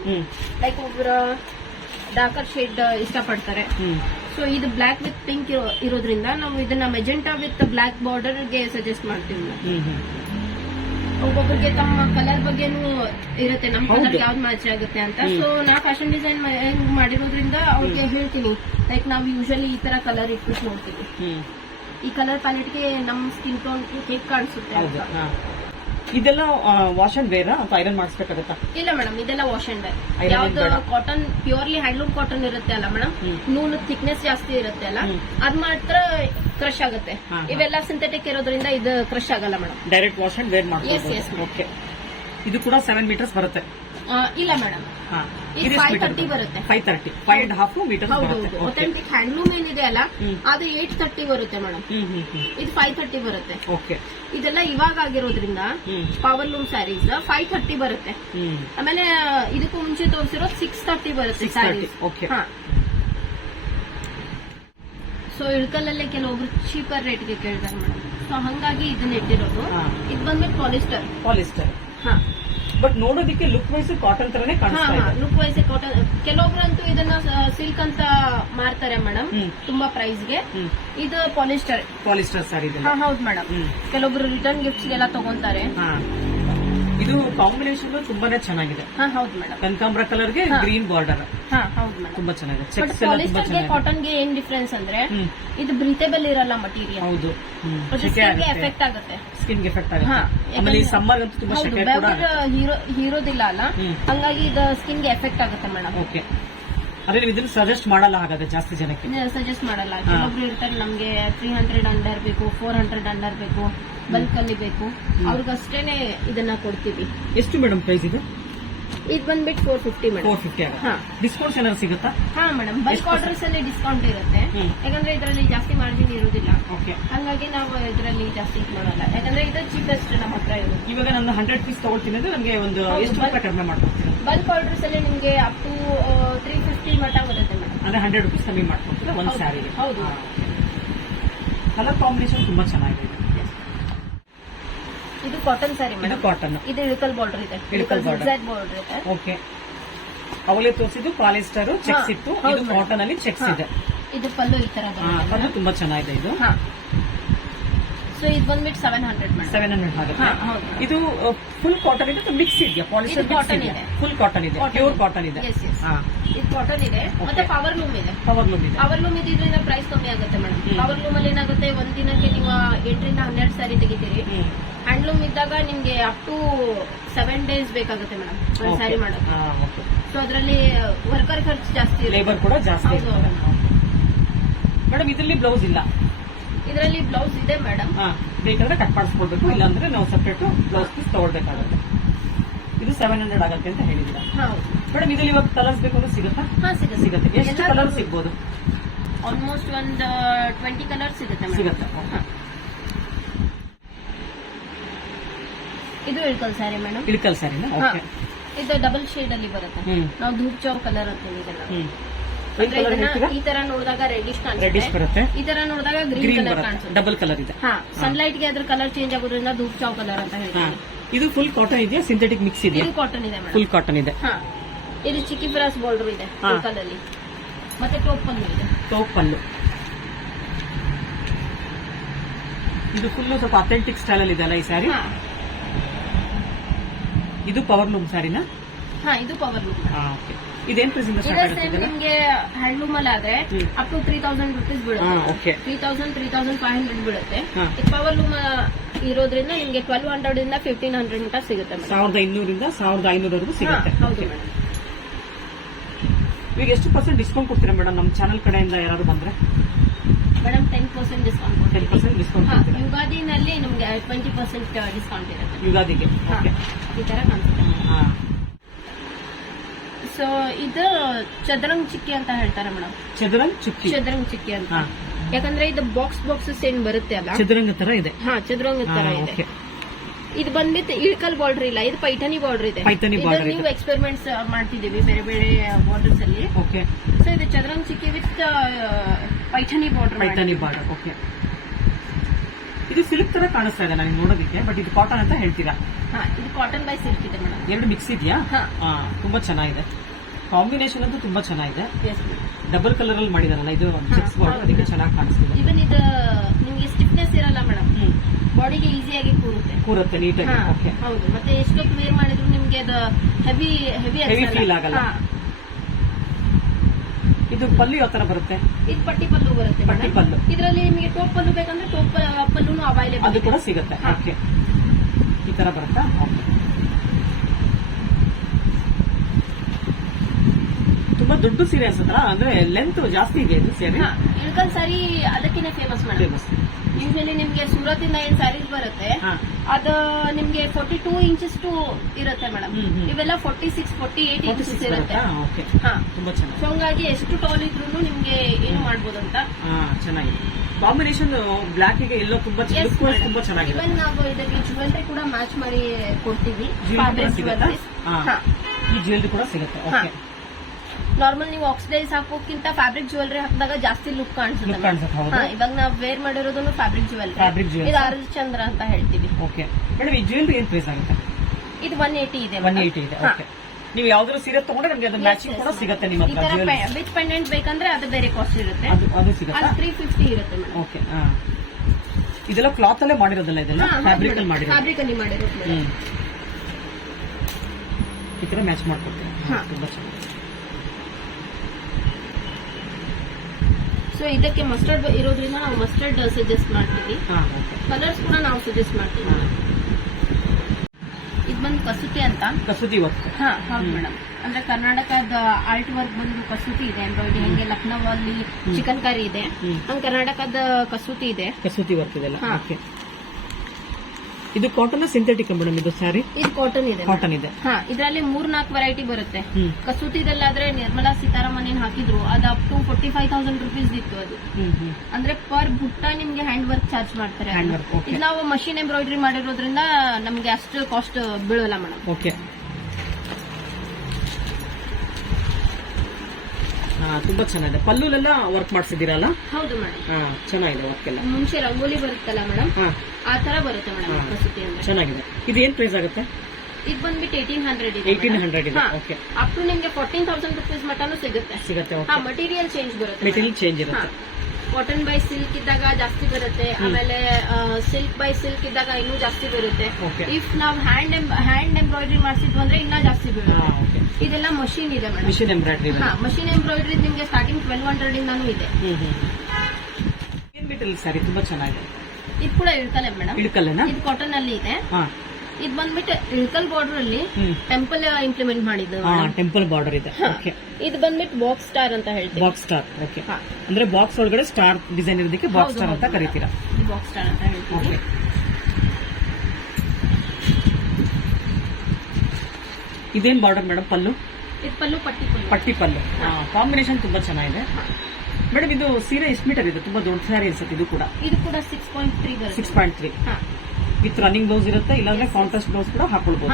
ಲೈಕ್ ಒಬ್ಬರ ಡಾರ್ಕರ್ ಶೇಡ್ ಇಷ್ಟಪಡ್ತಾರೆ. ಸೊ ಇದು ಬ್ಲಾಕ್ ವಿತ್ ಪಿಂಕ್ ಇರೋದ್ರಿಂದ ನಾವು ಇದನ್ನ ಮೆಜೆಂಟಾ ವಿತ್ ಬ್ಲಾಕ್ ಬಾರ್ಡರ್ಗೆ ಸಜೆಸ್ಟ್ ಮಾಡ್ತೀವಿ ಒಬ್ಬೊಬ್ಬರಿಗೆ ತಮ್ಮ ಕಲರ್ ಬಗ್ಗೆನೂ ಇರುತ್ತೆ. ನಮ್ಮ ಕಲರ್. ಯಾವ್ದು ಮ್ಯಾಚ್ ಆಗುತ್ತೆ ಅಂತ. ಸೊ ನಾ ಫ್ಯಾಷನ್ ಡಿಸೈನ್ ಮಾಡಿರೋದ್ರಿಂದ ಅವ್ರಿಗೆ ಹೇಳ್ತೀನಿ. ಲೈಕ್ ನಾವು ಯೂಶಲಿ ಈ ತರ ಕಲರ್ ಇಟ್ಬಿಟ್ಟು ನೋಡ್ತೀವಿ. ಈ ಕಲರ್ ಪ್ಯಾಲೆಟ್ಗೆ ನಮ್ಮ ಸ್ಕಿನ್ ಟೋನ್ ಹೇಗೆ ಕಾಣಿಸುತ್ತೆ ಇದೆಲ್ಲ ವಾಶ್ ಅಂಡ್ ವೇರ್ ಅಥವಾ ಐರನ್ ಮಾಡಿಸ್ಬೇಕಾಗತ್ತಾ ಇಲ್ಲ ಮೇಡಮ್ ಇದೆಲ್ಲ ವಾಶ್ ಅಂಡ್ ವೇರ್ ಯಾವ್ದು ಬೇಡ. ಕಾಟನ್ ಪ್ಯೂರ್ಲಿ ಹ್ಯಾಂಡ್ಲೂಮ್ ಕಾಟನ್ ಇರುತ್ತೆ ಅಲ್ಲ ಮೇಡಮ್ ಹ್ಮ್. ನೂಲು ಥಿಕ್ನೆಸ್ ಜಾಸ್ತಿ ಇರುತ್ತೆ ಅಲ್ಲ ಹ್ಮ್. ಅದ್ ಮಾತ್ರ ಕ್ರಶ್ ಆಗುತ್ತೆ ಹಾ, ಹಾ. ಇವೆಲ್ಲ ಸಿಂಥೆಟಿಕ್ ಇರೋದ್ರಿಂದ ಇದು ಕ್ರಶ್ ಆಗಲ್ಲ madam direct wash and wear Yes, yes, ಮಾಡ್ಬೋದು ma'am. ಓಕೆ ಇದು ಕೂಡ ಸೆವೆನ್ ಮೀಟರ್ಸ್ ಬರುತ್ತೆ ಇಲ್ಲ ಮೇಡಮ್. ಹಾ ಇದು 530 ಬರುತ್ತೆ. Five thirty five and half okay authentic handloom ಏನಿದೆ ಅಲ್ಲ. ಅದು ಏಟ್ ತರ್ಟಿ ಬರುತ್ತೆ ಮೇಡಮ್. ಇದು ಫೈವ್ ತರ್ಟಿ ಬರುತ್ತೆ. ಇದೆಲ್ಲ ಇವಾಗ ಆಗಿರೋದ್ರಿಂದ power loom saris five thirty ಬರುತ್ತೆ. ಆಮೇಲೆ ಇದಕ್ಕೂ ಮುಂಚೆ ತೋರಿಸಿರೋ ಸಿಕ್ಸ್ ತರ್ಟಿ ಬರುತ್ತೆ 630, ಸ್ಯಾರೀಸ್ ಸೊ ಇಳ್ಕಲ್ಲಲ್ಲೇ ಕೆಲವೊಬ್ರು ಚೀಪರ್ ರೇಟ್ಗೆ ಕೇಳ್ತಾರೆ ಮೇಡಮ್. ಸೊ ಹಂಗಾಗಿ ಇದನ್ನ ಇಟ್ಟಿರೋದು. ಇದು ಬಂದ್ಬಿಟ್ಟು ಪಾಲಿಸ್ಟರ್ ಪಾಲಿಸ್ಟರ್ ಹಾ. ಬಟ್ ನೋಡೋದಕ್ಕೆ ಲುಕ್ ವೈಸ್ ಕಾಟನ್ ತರನೇ ಕಾಣಿಸ್ತಾ ಲುಕ್ ವೈಸ್ ಕಾಟನ್ ಕೆಲವೊಬ್ರಂತೂ ಇದನ್ನ ಸಿಲ್ಕ್ ಅಂತ ಮಾರ್ತಾರೆ ಮೇಡಮ್ ತುಂಬಾ ಪ್ರೈಸ್ಗೆ. ಇದು ಪಾಲಿಸ್ಟರ್ ಪಾಲಿಸ್ಟರ್ ಸಾರಿ ಹೌದು ಮೇಡಮ್ ಕೆಲವೊಬ್ರು ರಿಟರ್ನ್ ಗಿಫ್ಟ್ಸ್ ಎಲ್ಲ ತಗೊಂತಾರೆ. ಇದು ಕಾಂಬಿನೇಷನ್ ತುಂಬಾನೇ ಚೆನ್ನಾಗಿದೆ. ಹಾ ಹೌದು ಮೇಡಮ್. ಕನಕಾಂಬರ ಕಲರ್ಗೆ ಹಾ. ಗ್ರೀನ್ ಬಾರ್ಡರ್ ಹಾ ಹೌದು ಮೇಡಮ್. ತುಂಬಾ ಚೆನ್ನಾಗಿದೆ. ಕಾಟನ್ ಚೆಕ್ಸ್ ಎಲ್ಲ ತುಂಬಾ ಪಾಲಿಸ್ಟರ್ಗೆ ಚೆನ್ನಾಗಿದೆ. ಕಾಟನ್ಗೆ ಏನ್ ಡಿಫ್ರೆನ್ಸ್ ಅಂದ್ರೆ ಹ್ಮ್. ಇದು ಬ್ರೀತೇಬಲ್ ಇರಲ್ಲ ಮಟೀರಿಯಲ್ ಹೌದು. ಸ್ಕಿನ್ಗೆ ಎಫೆಕ್ಟ್ ಆಗುತ್ತೆ. ಸ್ಕಿನ್ ಎಫೆಕ್ಟ್ ಹಾ, ಆಗುತ್ತೆ. ಆಮೇಲೆ ಈ ಯಾಕಂದ್ರೆ- ಸಮ್ಮರ್ ಅಂತೂ ತುಂಬಾ ಹೌದು ಶೆಕೆ ಕೂಡ ಬೆವರ್ ಹೀರೋ ಹೀರೋದಿಲ್ಲ ಅಲ್ಲ? ಹ್ಮ್. ಹಂಗಾಗಿ ಇದು ಸ್ಕಿನ್ಗೆ ಎಫೆಕ್ಟ್ ಆಗುತ್ತೆ ಮೇಡಮ್. ಓಕೆ ಅದೇ ನೀವು ಇದನ್ನ ಸಜೆಸ್ಟ್ ಮಾಡಲ್ಲ ಹಾಗಾದ್ರೆ ಜಾಸ್ತಿ ಜನಕ್ಕೆ. ಸಜೆಸ್ಟ್ ಮಾಡಲ್ಲ. ಕೆಲವೊಬ್ರು ಇರ್ತಾರೆ ನಮ್ಗೆ ತ್ರೀ ಹಂಡ್ರೆಡ್ ಅಂಡರ್ ಬೇಕು ಫೋರ್ ಹಂಡ್ರೆಡ್ ಅಂಡರ್ ಬೇಕು ಬಲ್ಕ್ ಅಲ್ಲಿ ಬೇಕು. ಅವ್ರಿಗಷ್ಟೇನೆ ಇದನ್ನ ಕೊಡ್ತೀವಿ. ಎಷ್ಟು ಮೇಡಮ್ ಪ್ರೈಸ್ ಇದು? ಇದು ಬಂದ್ಬಿಟ್ಟು four fifty madam four fifty ಹಾ. ಡಿಸ್ಕೌಂಟ್ಸ್ ಏನಾದ್ರು ಸಿಗುತ್ತಾ? ಹಾ ಮೇಡಮ್ ಬಲ್ಕ್ ಎಷ್ಟು ಆರ್ಡರ್ಸ್ ಅಲ್ಲಿ ಡಿಸ್ಕೌಂಟ್ ಇರುತ್ತೆ. ಹ್ಮ್. ಯಾಕಂದ್ರೆ ಇದರಲ್ಲಿ ಜಾಸ್ತಿ ಮಾರ್ಜಿನ್ ಇರೋದಿಲ್ಲ ಓಕೆ ಹಂಗಾಗಿ ನಾವು ಇದರಲ್ಲಿ ಜಾಸ್ತಿ ಇದ್ ಮಾಡಲ್ಲ. ಯಾಕಂದ್ರೆ ಇದು ಚೀಪೆಸ್ಟ್ ನಮ್ಮ ಹತ್ರ ಇರೋದು ಇವಾಗ ನಾನು ಹಂಡ್ರೆಡ್ ಪೀಸ್ ತಗೊಳ್ತೀನಿ ಅಂದ್ರೆ ನಮಗೆ ಒಂದು ಹೌದು, ಎಷ್ಟು ಕಡಿಮೆ ಮಾಡ್ಕೊಡ್ತೀರಾ ಬಲ್ಕ್ ಆರ್ಡರ್ಸ್ ಅಲ್ಲಿ ನಿಮಗೆ ಅಪ್ ಟು ತ್ರೀ ಫಿಫ್ಟಿ ಮಟ ಬರುತ್ತೆ ಮೇಡಮ್ ಅಂದ್ರೆ ಹಂಡ್ರೆಡ್ ರುಪೀಸ್ ಕಮ್ಮಿ ಮಾಡ್ಕೊಡ್ತೀರಾ ಒಂದು ಸ್ಯಾರಿ ಸ್ಯಾರಿಗೆ ಹೌದು. ಕಲರ್ ಕಾಂಬಿನೇಷನ್ ತುಂಬಾ ಚೆನ್ನಾಗಿದೆ. ಇದು ಕಾಟನ್ ಸ್ಯಾರಿ ಇದು ಕಾಟನ್ ಇದು ಇಳಕಲ್ ಬಾರ್ಡರ್ ಇದೆ. ಇಳಕಲ್ ಬಾರ್ಡರ್ ಬಾರ್ಡರ್ ಇದೆ. ಓಕೆ ಅವಲೇ ತೋರಿಸಿದ್ದು ಪಾಲಿಸ್ಟರ್ ಚೆಕ್ಸ್ ಇತ್ತು ಇದು ಕಾಟನ್ ಅಲ್ಲಿ ಚೆಕ್ಸ್ ಇದೆ. ಇದು ಪಲ್ಲು ಈ ತರ ಪಲ್ಲು ತುಂಬಾ ಚೆನ್ನಾಗಿದೆ ಇದು. ಸೊ ಇದು ಬಂದ್ಬಿಟ್ಟು seven hundred madam seven hundred ಆಗುತ್ತೆ. ಇದು ಫುಲ್ ಕಾಟನ್ ಇದೆ ಮಿಕ್ಸ್ ಇದೆಯಾ? ಪಾಲಿಸ್ಟರ್ ಕಾಟನ್ ಇದೆ. ಫುಲ್ ಕಾಟನ್ ಇದೆ. ಪ್ಯೂರ್ ಕಾಟನ್ ಇದೆ. ಇದು. ಕಾಟನ್ ಇದೆ ಮತ್ತೆ ಪವರ್ ಲೂಮ್ ಇದೆ. ಪವರ್ ಲೂಮ್ ಇದೆ. ಪವರ್ ಲೂಮ್ ಇದ್ರಿಂದ ಪ್ರೈಸ್ ಕಮ್ಮಿ ಆಗುತ್ತೆ ಮೇಡಮ್ ಪವರ್ ಲೂಮ್ ಅಲ್ಲಿ ಏನಾಗುತ್ತೆ ಒಂದ್ ದಿನಕ್ಕೆ ನೀವು ಎಂಟರಿಂದ ಹನ್ನೆರಡು ಸಾರಿ ತೆಗಿತೀರಿ. ಹ್ಯಾಂಡ್ಲೂಮ್ ಇದ್ದಾಗ ನಿಮ್ಗೆ ಅಪ್ ಟು ಸೆವೆನ್ ಡೇಸ್ ಬೇಕಾಗುತ್ತೆ ಮೇಡಮ್ ಒಂದು. ಸ್ಯಾರಿ ಮಾಡೋದು ಹಾ, ಸೊ ಅದರಲ್ಲಿ ವರ್ಕರ್ ಖರ್ಚು ಜಾಸ್ತಿ. ಲೇಬರ್ ಕೂಡ ಜಾಸ್ತಿ ಮೇಡಮ್ ಇದರಲ್ಲಿ ಬ್ಲೌಸ್ ಇಲ್ಲ. ಇದರಲ್ಲಿ ಬ್ಲೌಸ್ ಇದೆ ಮೇಡಮ್ ಬೇಕಾದ್ರೆ ಕಟ್ ಮಾಡಿಸ್ಕೊಡ್ಬೇಕು ಇಲ್ಲಾಂದ್ರೆ ನಾವು ಸಪ್ರೇಟ್ ಬ್ಲೌಸ್ ಪೀಸ್ ತಗೊಳ್ಬೇಕಾಗುತ್ತೆ. ಇದು ಸೆವೆನ್ ಹಂಡ್ರೆಡ್ ಆಗುತ್ತೆ ಅಂತ ಹೇಳಿದ್ದೀರಾ? ಹೌದು. ಮೇಡಮ್ ಇದರಲ್ಲಿ ಇವಾಗ ಕಲರ್ಸ್ ಬೇಕು ಅಂದ್ರೆ ಸಿಗುತ್ತಾ? ಹಾ ಸಿಗುತ್ತೆ. ಸಿಗುತ್ತೆ. ಎಷ್ಟು ಕಲರ್ ಸಿಗ್ಬೋದು? ಆಲ್ಮೋಸ್ಟ್ ಒಂದು ಟ್ವೆಂಟಿ ಕಲರ್ ಸಿಗುತ್ತೆ. ಸಿಗುತ್ತೆ, ಇದು ಇಳ್ಕಲ್ ಸ್ಯಾರಿ ಮೇಡಮ್ ಇಳ್ಕಲ್ ಸ್ಯಾರಿ ಇದು ಡಬಲ್ ಶೇಡ್ ಅಲ್ಲಿ ಬರುತ್ತೆ. ನಾವು ಧೂಪ್ ಚೌ ಕಲರ್ ಅಂತೀವಿ ಇದೆಲ್ಲ. ಈ ತರ ನೋಡಿದಾಗ ರೆಡಿಶ್ ರೆಡಿಶ್ ಬರುತ್ತೆ. ಈ ತರ ನೋಡಿದಾಗ ಗ್ರೀನ್ ಕಲರ್ ಕಾಣಿಸುತ್ತೆ. ಡಬಲ್ ಕಲರ್ ಇದೆ. ಸನ್ಲೈಟ್ಗೆ ಅದ್ರ ಕಲರ್ ಚೇಂಜ್ ಆಗೋದ್ರಿಂದ ಧೂಪ್ ಚಾವ್ ಕಲರ್ ಅಂತ ಹೇಳ್ತಾರೆ. ಇದು ಫುಲ್ ಕಾಟನ್ ಇದೆಯಾ? ಸಿಂಥೆಟಿಕ್ ಮಿಕ್ಸ್ ಇದೆ ಇದು ಕಾಟನ್ ಇದೆ ಫುಲ್ ಕಾಟನ್ ಇದೆ. ಇದು ಚಿಕ್ಕಿ ಬ್ರಾಸ್ ಬಾರ್ಡರ್ ಇದೆ. ಅಲ್ಲಿ. ಮತ್ತೆ ಟೋಪ್ ಪಲ್ಲು ಇದೆ. ಟೋಪ್ ಪಲ್ಲು. ಇದು ಫುಲ್ ಸ್ವಲ್ಪ ಅಥೆಂಟಿಕ್ ಸ್ಟೈಲ್ ಅಲ್ಲಿ ಇದೆ ಅಲ್ಲ ಈ ಸ್ಯಾರಿ ಇದು ಪವರ್ ಲೂಮ್ ಸ್ಯಾರಿನಾ ಹಾ ಇದು ಪವರ್ ಲೂಮ್ ಓಕೆ ಇದೇನ್ ಪ್ರೈಸ್ ಇಂದ ಇದು ಸ್ಟಾರ್ಟ್ ಸೇಮ್ ಆಗುತ್ತೆ ನಿಮ್ಗೆ ಹ್ಯಾಂಡ್ಲೂಮ್ ಅಲ್ಲಿ ಆದ್ರೆ up to three thousand rupees ಹಾ ಬೀಳುತ್ತೆ. Okay three thousand three thousand five hundred ಬೀಳುತ್ತೆ. ಪವರ್ ಲೂಮ್ ಇರೋದ್ರಿಂದ ನಿಮ್ಗೆ ಟ್ವೆಲ್ವ್ ಹಂಡ್ರೆಡ್ ಇಂದ ಫಿಫ್ಟೀನ್ ಹಂಡ್ರೆಡ್ ಮಟ್ಟ ಸಿಗುತ್ತೆ ಸಾವಿರದ ಇನ್ನೂರಿಂದ ಸಾವಿರದ ಐನೂರವರೆಗೂ ಸಿಗುತ್ತೆ. ಹೌದು ಮೇಡಮ್ ಈಗ ಎಷ್ಟು ಪರ್ಸೆಂಟ್ ಡಿಸ್ಕೌಂಟ್ ಕೊಡ್ತೀರಾ ಮೇಡಮ್ ನಮ್ಮ ಚಾನಲ್ ಕಡೆಯಿಂದ ಯಾರಾದ್ರು ಬಂದ್ರೆ? Madam ten percent discount ten percent discount ಯುಗಾದಿನಲ್ಲಿ ನಮಗೆ ಟ್ವೆಂಟಿ ಪರ್ಸೆಂಟ್ ಡಿಸ್ಕೌಂಟ್ ಇರುತ್ತೆ. ಯುಗಾದಿಗೆ ಓಕೆ ಈ ತರ ಕಾಣಿಸುತ್ತೆ. ಸೊ ಇದು ಚದರಂಗ್ ಚಿಕ್ಕಿ ಅಂತ ಹೇಳ್ತಾರೆ ಮೇಡಮ್. ಚದರಂಗ್ ಚಿಕ್ಕಿ. ಚದರಂಗ್ ಚಿಕ್ಕಿ ಅಂತ. ಹಾ. ಯಾಕಂದ್ರೆ ಇದು ಬಾಕ್ಸ್ ಬಾಕ್ಸಸ್ ಏನ್ ಬರುತ್ತೆ ಅಲ್ಲ? ಚದುರಂಗ ತರ ಇದೆ. ಹಾ ಚದುರಂಗ ತರ ಇದೆ. ಇದು ಬಂದ್ಬಿಟ್ಟು ಇಳ್ಕಲ್ ಬಾರ್ಡರ್ ಇಲ್ಲ ಇದು ಪೈಠಾನಿ ಬಾರ್ಡರ್ ಇದೆ. ಪೈಠಾನಿ ಬಾರ್ಡರ್ border ನೀವು. ಎಕ್ಸ್ಪೆರಿಮೆಂಟ್ಸ್ ಮಾಡ್ತಿದೀವಿ ಬೇರೆ ಬೇರೆ ಬಾರ್ಡರ್ಸ್ ಅಲ್ಲಿ. ಓಕೆ. ಸೊ ಇದು ಚದರಂಗ್ ಚಿಕ್ಕಿ with Paithani border Paithani border okay. ಇದು ಸಿಲ್ಕ್ ತರ ಕಾಣಿಸ್ತಾ ಇದೆ ನನಗೆ ನೋಡೋದಕ್ಕೆ ಬಟ್ ಇದು ಕಾಟನ್ ಅಂತ ಹೇಳ್ತೀರಾ? ಹಾ ಇದು ಕಾಟನ್ ಬೈ ಸಿಲ್ಕ್ ಇದೆ ಮೇಡಮ್. ಎರಡು ಮಿಕ್ಸ್ ಇದೆಯಾ? ಹಾ. ಹಾ ತುಂಬಾ ಚೆನ್ನಾಗಿದೆ. ಕಾಂಬಿನೇಷನ್ ಅಂತೂ ತುಂಬಾ ಚೆನ್ನಾಗಿದೆ. ಡಬಲ್ ಕಲರ್ ಅಲ್ಲಿ ಮಾಡಿದಾರಲ್ಲ ಇದು ಚಿಕ್ಸ್ ಬಾಡಿ ಬಾರ್ಡರ್ ಅದಕ್ಕೆ ಚೆನ್ನಾಗಿ ಕಾಣಿಸ್ತಿದೆ. ಇವನ್ ಇದು ನಿಮ್ಗೆ ಸ್ಟಿಫ್ನೆಸ್ ಇರಲ್ಲ ಮೇಡಮ್ ಬಾಡಿಗೆ ಈಸಿಯಾಗಿ ಕೂರುತ್ತೆ. ಕೂರುತ್ತೆ ನೀಟಾಗಿ ಓಕೆ ಹೌದು. ಮತ್ತೆ ಎಷ್ಟೊತ್ತು ವೇರ್ ಮಾಡಿದ್ರು ನಿಮ್ಗೆ ಅದು ಹೆವಿ ಹೆವಿ ಹೆವಿ feel ಆಗಲ್ಲ. ಇದು ಪಲ್ಲು ಯಾವ ತರ ಬರುತ್ತೆ? ಇದು ಪಟ್ಟಿ ಪಲ್ಲು ಬರುತ್ತೆ ಪಟ್ಟಿ. ಪಲ್ಲು. ಇದ್ರಲ್ಲಿ ನಿಮಗೆ ಟೋಪ್ ಪಲ್ಲು ಬೇಕಂದ್ರೆ ಟೋಪ್ ಪಲ್ಲುನು ಅವೈಲೇಬಲ್ ಅದು ಕೂಡ ಸಿಗುತ್ತೆ. ಓಕೆ ಈ ತರ ಬರುತ್ತಾ? ಓಕೆ ತುಂಬಾ ದೊಡ್ಡ ಸೀರೆ ಅನ್ಸತ್ರ ಅಂದ್ರೆ ಲೆಂತ್ ಜಾಸ್ತಿ ಇದೆ ಇದು ಸೀರೆ. ಇಳ್ಕಲ್ ಸಾರಿ ಅದಕ್ಕಿಂತ ಫೇಮಸ್ ಮೇಡಮ್ ಇನ್ಮೇಲೆ ಯೂಶಲಿ ನಿಮ್ಗೆ ಸೂರತ್ ಇಂದ ಏನ್ ಸ್ಯಾರೀಸ್ ಬರುತ್ತೆ. ಅದು ನಿಮ್ಗೆ ಫೋರ್ಟಿ ಟೂ ಇಂಚಸ್ ಟು ಇರುತ್ತೆ ಮೇಡಮ್. ಇವೆಲ್ಲ forty six forty eight 46 inches ಇರುತ್ತೆ. ಬರುತ್ತಾ? ಓಕೆ ಹಾ. ತುಂಬಾ ಚೆನ್ನಾಗಿ ಸೊ ಹಂಗಾಗಿ ಎಷ್ಟು ಟಾಲ್ ಇದ್ರು ನಿಮ್ಗೆ ಏನು ಮಾಡ್ಬೋದಂತ ಅಂತ. ಚೆನ್ನಾಗಿದೆ. ಕಾಂಬಿನೇಷನ್ ಬ್ಲಾಕ್ಗೆ ಎಲ್ಲೋ ತುಂಬಾ. ತುಂಬಾ ಚೆನ್ನಾಗಿದೆ. ಇವನ್ ನಾವು ಇದಕ್ಕೆ ಜ್ಯುವೆಲ್ರಿ ಕೂಡ ಮ್ಯಾಚ್ ಮಾಡಿ ಕೊಡ್ತೀವಿ. ಈ ಜ್ಯುವೆಲ್ರಿ ಕೂಡ ಸಿಗುತ್ತೆ. ಓಕೆ ನಾರ್ಮಲ್ ನೀವು ಆಕ್ಸಿಡೈಸ್ ಹಾಕೋಕ್ಕಿಂತ ಫ್ಯಾಬ್ರಿಕ್ ಜ್ಯುವೆಲ್ರಿ ಹಾಕಿದಾಗ ಜಾಸ್ತಿ ಲುಕ್ ಕಾಣಿಸುತ್ತೆ Look ಕಾಣಿಸುತ್ತೆ, ಹೌದು. ಹಾ, ಇವಾಗ ನಾವು ವೇರ್ ಮಾಡಿರೋದನ್ನು ಫ್ಯಾಬ್ರಿಕ್ Fabric jewelry. ಇದು ಆರ್ ಚಂದ್ರ ಅಂತ ಹೇಳ್ತೀವಿ. ಓಕೆ ಮೇಡಮ್ ಈ ಜ್ಯುವೆಲ್ರಿ ಏನ್ ಪ್ರೈಸ್ ಆಗುತ್ತೆ? ಇದು ಒನ್ ಏಟಿ ಇದೆ ಒನ್ ಏಯ್ಟಿ ಇದೆ. ಓಕೆ ನೀವು ಯಾವ್ದಾದ್ರು ಸೀರೆ ತಗೊಂಡ್ರೆ ನಮ್ಗೆ ಅದು ಮ್ಯಾಚಿಂಗ್ ಕೂಡ ಸಿಗುತ್ತೆ ನಿಮ್ಮ ಹತ್ರ jewelry. ವಿತ್ ಪೆಂಡೆಂಟ್ ಬೇಕಂದ್ರೆ ಅದು ಬೇರೆ ಕಾಸ್ಟ್ ಇರುತ್ತೆ. ಅದು ಅದು ಸಿಗುತ್ತಾ? ತ್ರೀ ಫಿಫ್ಟಿ ಇರುತ್ತೆ ಮೇಡಮ್ ಓಕೆ ಹಾ. ಇದೆಲ್ಲ ಕ್ಲಾತ್ ಅಲ್ಲೇ ಮಾಡಿರೋದಲ್ಲ ಇದೆಲ್ಲ? ಫ್ಯಾಬ್ರಿಕ್ ಅಲ್ಲಿ ಮಾಡಿರೋದು. ಫ್ಯಾಬ್ರಿಕ್ ಅಲ್ಲಿ ಮಾಡಿರೋದು ಮೇಡಮ್ ಹ್ಮ್. ಈ ತರ ಮ್ಯಾಚ್ ಮಾಡ್ಕೊಡ್ತೀನಿ. ಹಾ. ತುಂಬಾ ಚೆನ್ನಾಗಿ ಸೊ ಇದಕ್ಕೆ ಮಸ್ಟರ್ಡ್ ಇರೋದ್ರಿಂದ ನಾವು ಮಸ್ಟರ್ಡ್ ಸಜೆಸ್ಟ್ ಮಾಡ್ತೀವಿ. ಹಾ ಓಕೆ ಕಲರ್ಸ್ ಕೂಡ ನಾವು ಸಜೆಸ್ಟ್ ಮಾಡ್ತೀವಿ. ಇದು ಬಂದು ಕಸೂತಿ ಅಂತ. ಕಸೂತಿ ವರ್ಕ್ ಹಾ ಹೌದು. ಮೇಡಮ್ ಅಂದ್ರೆ ಕರ್ನಾಟಕದ ಆರ್ಟ್ ವರ್ಕ್ ಬಂದು ಕಸೂತಿ ಇದೆ. ಎಂಬ್ರಾಯ್ಡಿ ಹಂಗೆ ಲಕ್ನೋ ಅಲ್ಲಿ ಚಿಕನ್ ಕರಿ ಇದೆ. ಹಂಗೆ ಕರ್ನಾಟಕದ ಕಸೂತಿ ಇದೆ. ಕಸೂತಿ ವರ್ಕ್ ಇದೆಲ್ಲ. ಇದು ಕಾಟನ್ ಸಿಂಥೆಟಿಕ್ ಮೇಡಮ್ ಇದು ಸ್ಯಾರಿ ಇದು ಕಾಟನ್ ಇದೆ ಕಾಟನ್ ಇದೆ. ಹಾ ಇದರಲ್ಲಿ ಮೂರ್ ನಾಲ್ಕು ವೆರೈಟಿ ಬರುತ್ತೆ ಕಸೂತಿದಲ್ಲಾದ್ರೆ ನಿರ್ಮಲಾ ಸೀತಾರಾಮನ್ ಏನ್ ಹಾಕಿದ್ರು ಅದು up to forty five thousand rupees ಇತ್ತು ಅದು. ಅಂದ್ರೆ ಪರ್ ಬುಟ್ಟ ನಿಮ್ಗೆ ಹ್ಯಾಂಡ್ ವರ್ಕ್ ಚಾರ್ಜ್ ಮಾಡ್ತಾರೆ ಇದು ನಾವು ಮಷಿನ್ ಎಂಬ್ರಾಯ್ಡ್ರಿ ಮಾಡಿರೋದ್ರಿಂದ ನಮ್ಗೆ ಅಷ್ಟು ಕಾಸ್ಟ್ ಬೀಳಲ್ಲ ಮೇಡಮ್ ಓಕೆ ತುಂಬಾ ಚೆನ್ನಾಗಿದೆ. ಪಲ್ಲುಲೆಲ್ಲ ವರ್ಕ್ ಮಾಡಿಸಿದ್ದೀರಲ್ಲ? ಹೌದು ಮೇಡಮ್ ಹಾ ಚೆನ್ನಾಗಿದೆ ವರ್ಕ್ ಎಲ್ಲ. ಮುಂಚೆ ರಂಗೋಲಿ ಬರುತ್ತಲ್ಲ ಮೇಡಮ್ ಹಾ. ಆ ತರ ಬರುತ್ತೆ ಮೇಡಮ್. ಅಂದ್ರೆ. ಚೆನ್ನಾಗಿದೆ. ಇದು ಏನ್ ಪ್ರೈಸ್ ಆಗುತ್ತೆ? ಇದು ಬಂದ್ಬಿಟ್ಟು ಏಯ್ಟೀನ್ ಹಂಡ್ರೆಡ್ ಇದೆ ಏಯ್ಟೀನ್ ಹಂಡ್ರೆಡ್ ಇದೆ. ಓಕೆ ಅಪ್ ಟು ನಿಮ್ಗೆ ಫೋರ್ಟೀನ್ ತೌಸಂಡ್ ರುಪೀಸ್ ಮಟನು ಸಿಗುತ್ತೆ. ಸಿಗುತ್ತೆ ಹಾ ಮಟೀರಿಯಲ್ ಚೇಂಜ್ ಬರುತ್ತೆ ಮೆಟೀರಿಯಲ್ ಚೇಂಜ್ ಇರುತ್ತೆ. ಕಾಟನ್ ಬೈ ಸಿಲ್ಕ್ ಇದ್ದಾಗ ಜಾಸ್ತಿ ಬರುತ್ತೆ. ಆಮೇಲೆ ಸಿಲ್ಕ್ ಬೈ ಸಿಲ್ಕ್ ಇದ್ದಾಗ ಇನ್ನೂ ಜಾಸ್ತಿ ಬರುತ್ತೆ. ಇಫ್ ನಾವು ಹ್ಯಾಂಡ್ ಹ್ಯಾಂಡ್ ಎಂಬ್ರಾಯ್ಡ್ರಿ ಮಾಡಿಸಿದ್ವು ಅಂದ್ರೆ ಇನ್ನೂ ಜಾಸ್ತಿ ಬರುತ್ತೆ. ಇದೆಲ್ಲ ಮಷೀನ್ ಇದೆ madam machine embroidery machine embroidery ನಿಮ್ಗೆ ಸ್ಟಾರ್ಟಿಂಗ್ ಟ್ವೆಲ್ ಹಂಡ್ರೆಡ್ ಇಂದಾನು ಇದೆ ಸರಿ ಏನ್ ತುಂಬಾ ಚೆನ್ನಾಗಿದೆ. ಇದು ಕೂಡ ಇಳ್ಕಲೆ ಮೇಡಮ್ ಇದು ಕಾಟನ್ ಅಲ್ಲಿ ಇದೆ. ಇದು ಬಂದ್ಬಿಟ್ಟು ಇಳ್ಕಲ್ ಬಾರ್ಡರ್ ಅಲ್ಲಿ ಟೆಂಪಲ್ ಇಂಪ್ಲಿಮೆಂಟ್ ಮಾಡಿದ್ದು ಟೆಂಪಲ್ ಬಾರ್ಡರ್ ಇದೆ. ಇದು ಬಂದ್ಬಿಟ್ಟು ಬಾಕ್ಸ್ ಸ್ಟಾರ್ ಅಂತ ಹೇಳ್ತೀವಿ. ಬಾಕ್ಸ್ ಸ್ಟಾರ್ ಓಕೆ ಅಂದ್ರೆ ಬಾಕ್ಸ್ ಒಳಗಡೆ ಸ್ಟಾರ್ ಡಿಸೈನ್ ಇರೋದಕ್ಕೆ ಬಾಕ್ಸ್ ಸ್ಟಾರ್ ಅಂತ. ಕರಿತೀರಾ? ಬಾಕ್ಸ್ ಸ್ಟಾರ್ ಅಂತ ಹೇಳ್ತೀವಿ. ಇದೇನ್ ಬಾರ್ಡರ್ ಮೇಡಮ್ ಪಲ್ಲು? ಇದು ಪಲ್ಲು ಪಟ್ಟಿ ಪಲ್ಲು. ಪಟ್ಟಿ ಪಲ್ಲು. ಕಾಂಬಿನೇಷನ್ ತುಂಬಾ ಚೆನ್ನಾಗಿದೆ. ಮೇಡಮ್ ಇದು ಸೀರೆ ಎಷ್ಟು ಮೀಟರ್ ಇದೆ? ತುಂಬಾ ದೊಡ್ಡ ಸ್ಯಾರಿ ಅನ್ಸುತ್ತೆ ಇದು ಕೂಡ. ಇದು ಕೂಡ six point three six point three with running blouse ಇರುತ್ತೆ ಇಲ್ಲಾಂದ್ರೆ ಕಾಂಟ್ರಾಸ್ಟ್ ಬ್ಲೌಸ್ ಕೂಡ ಹಾಕೊಳ್ಬಹುದು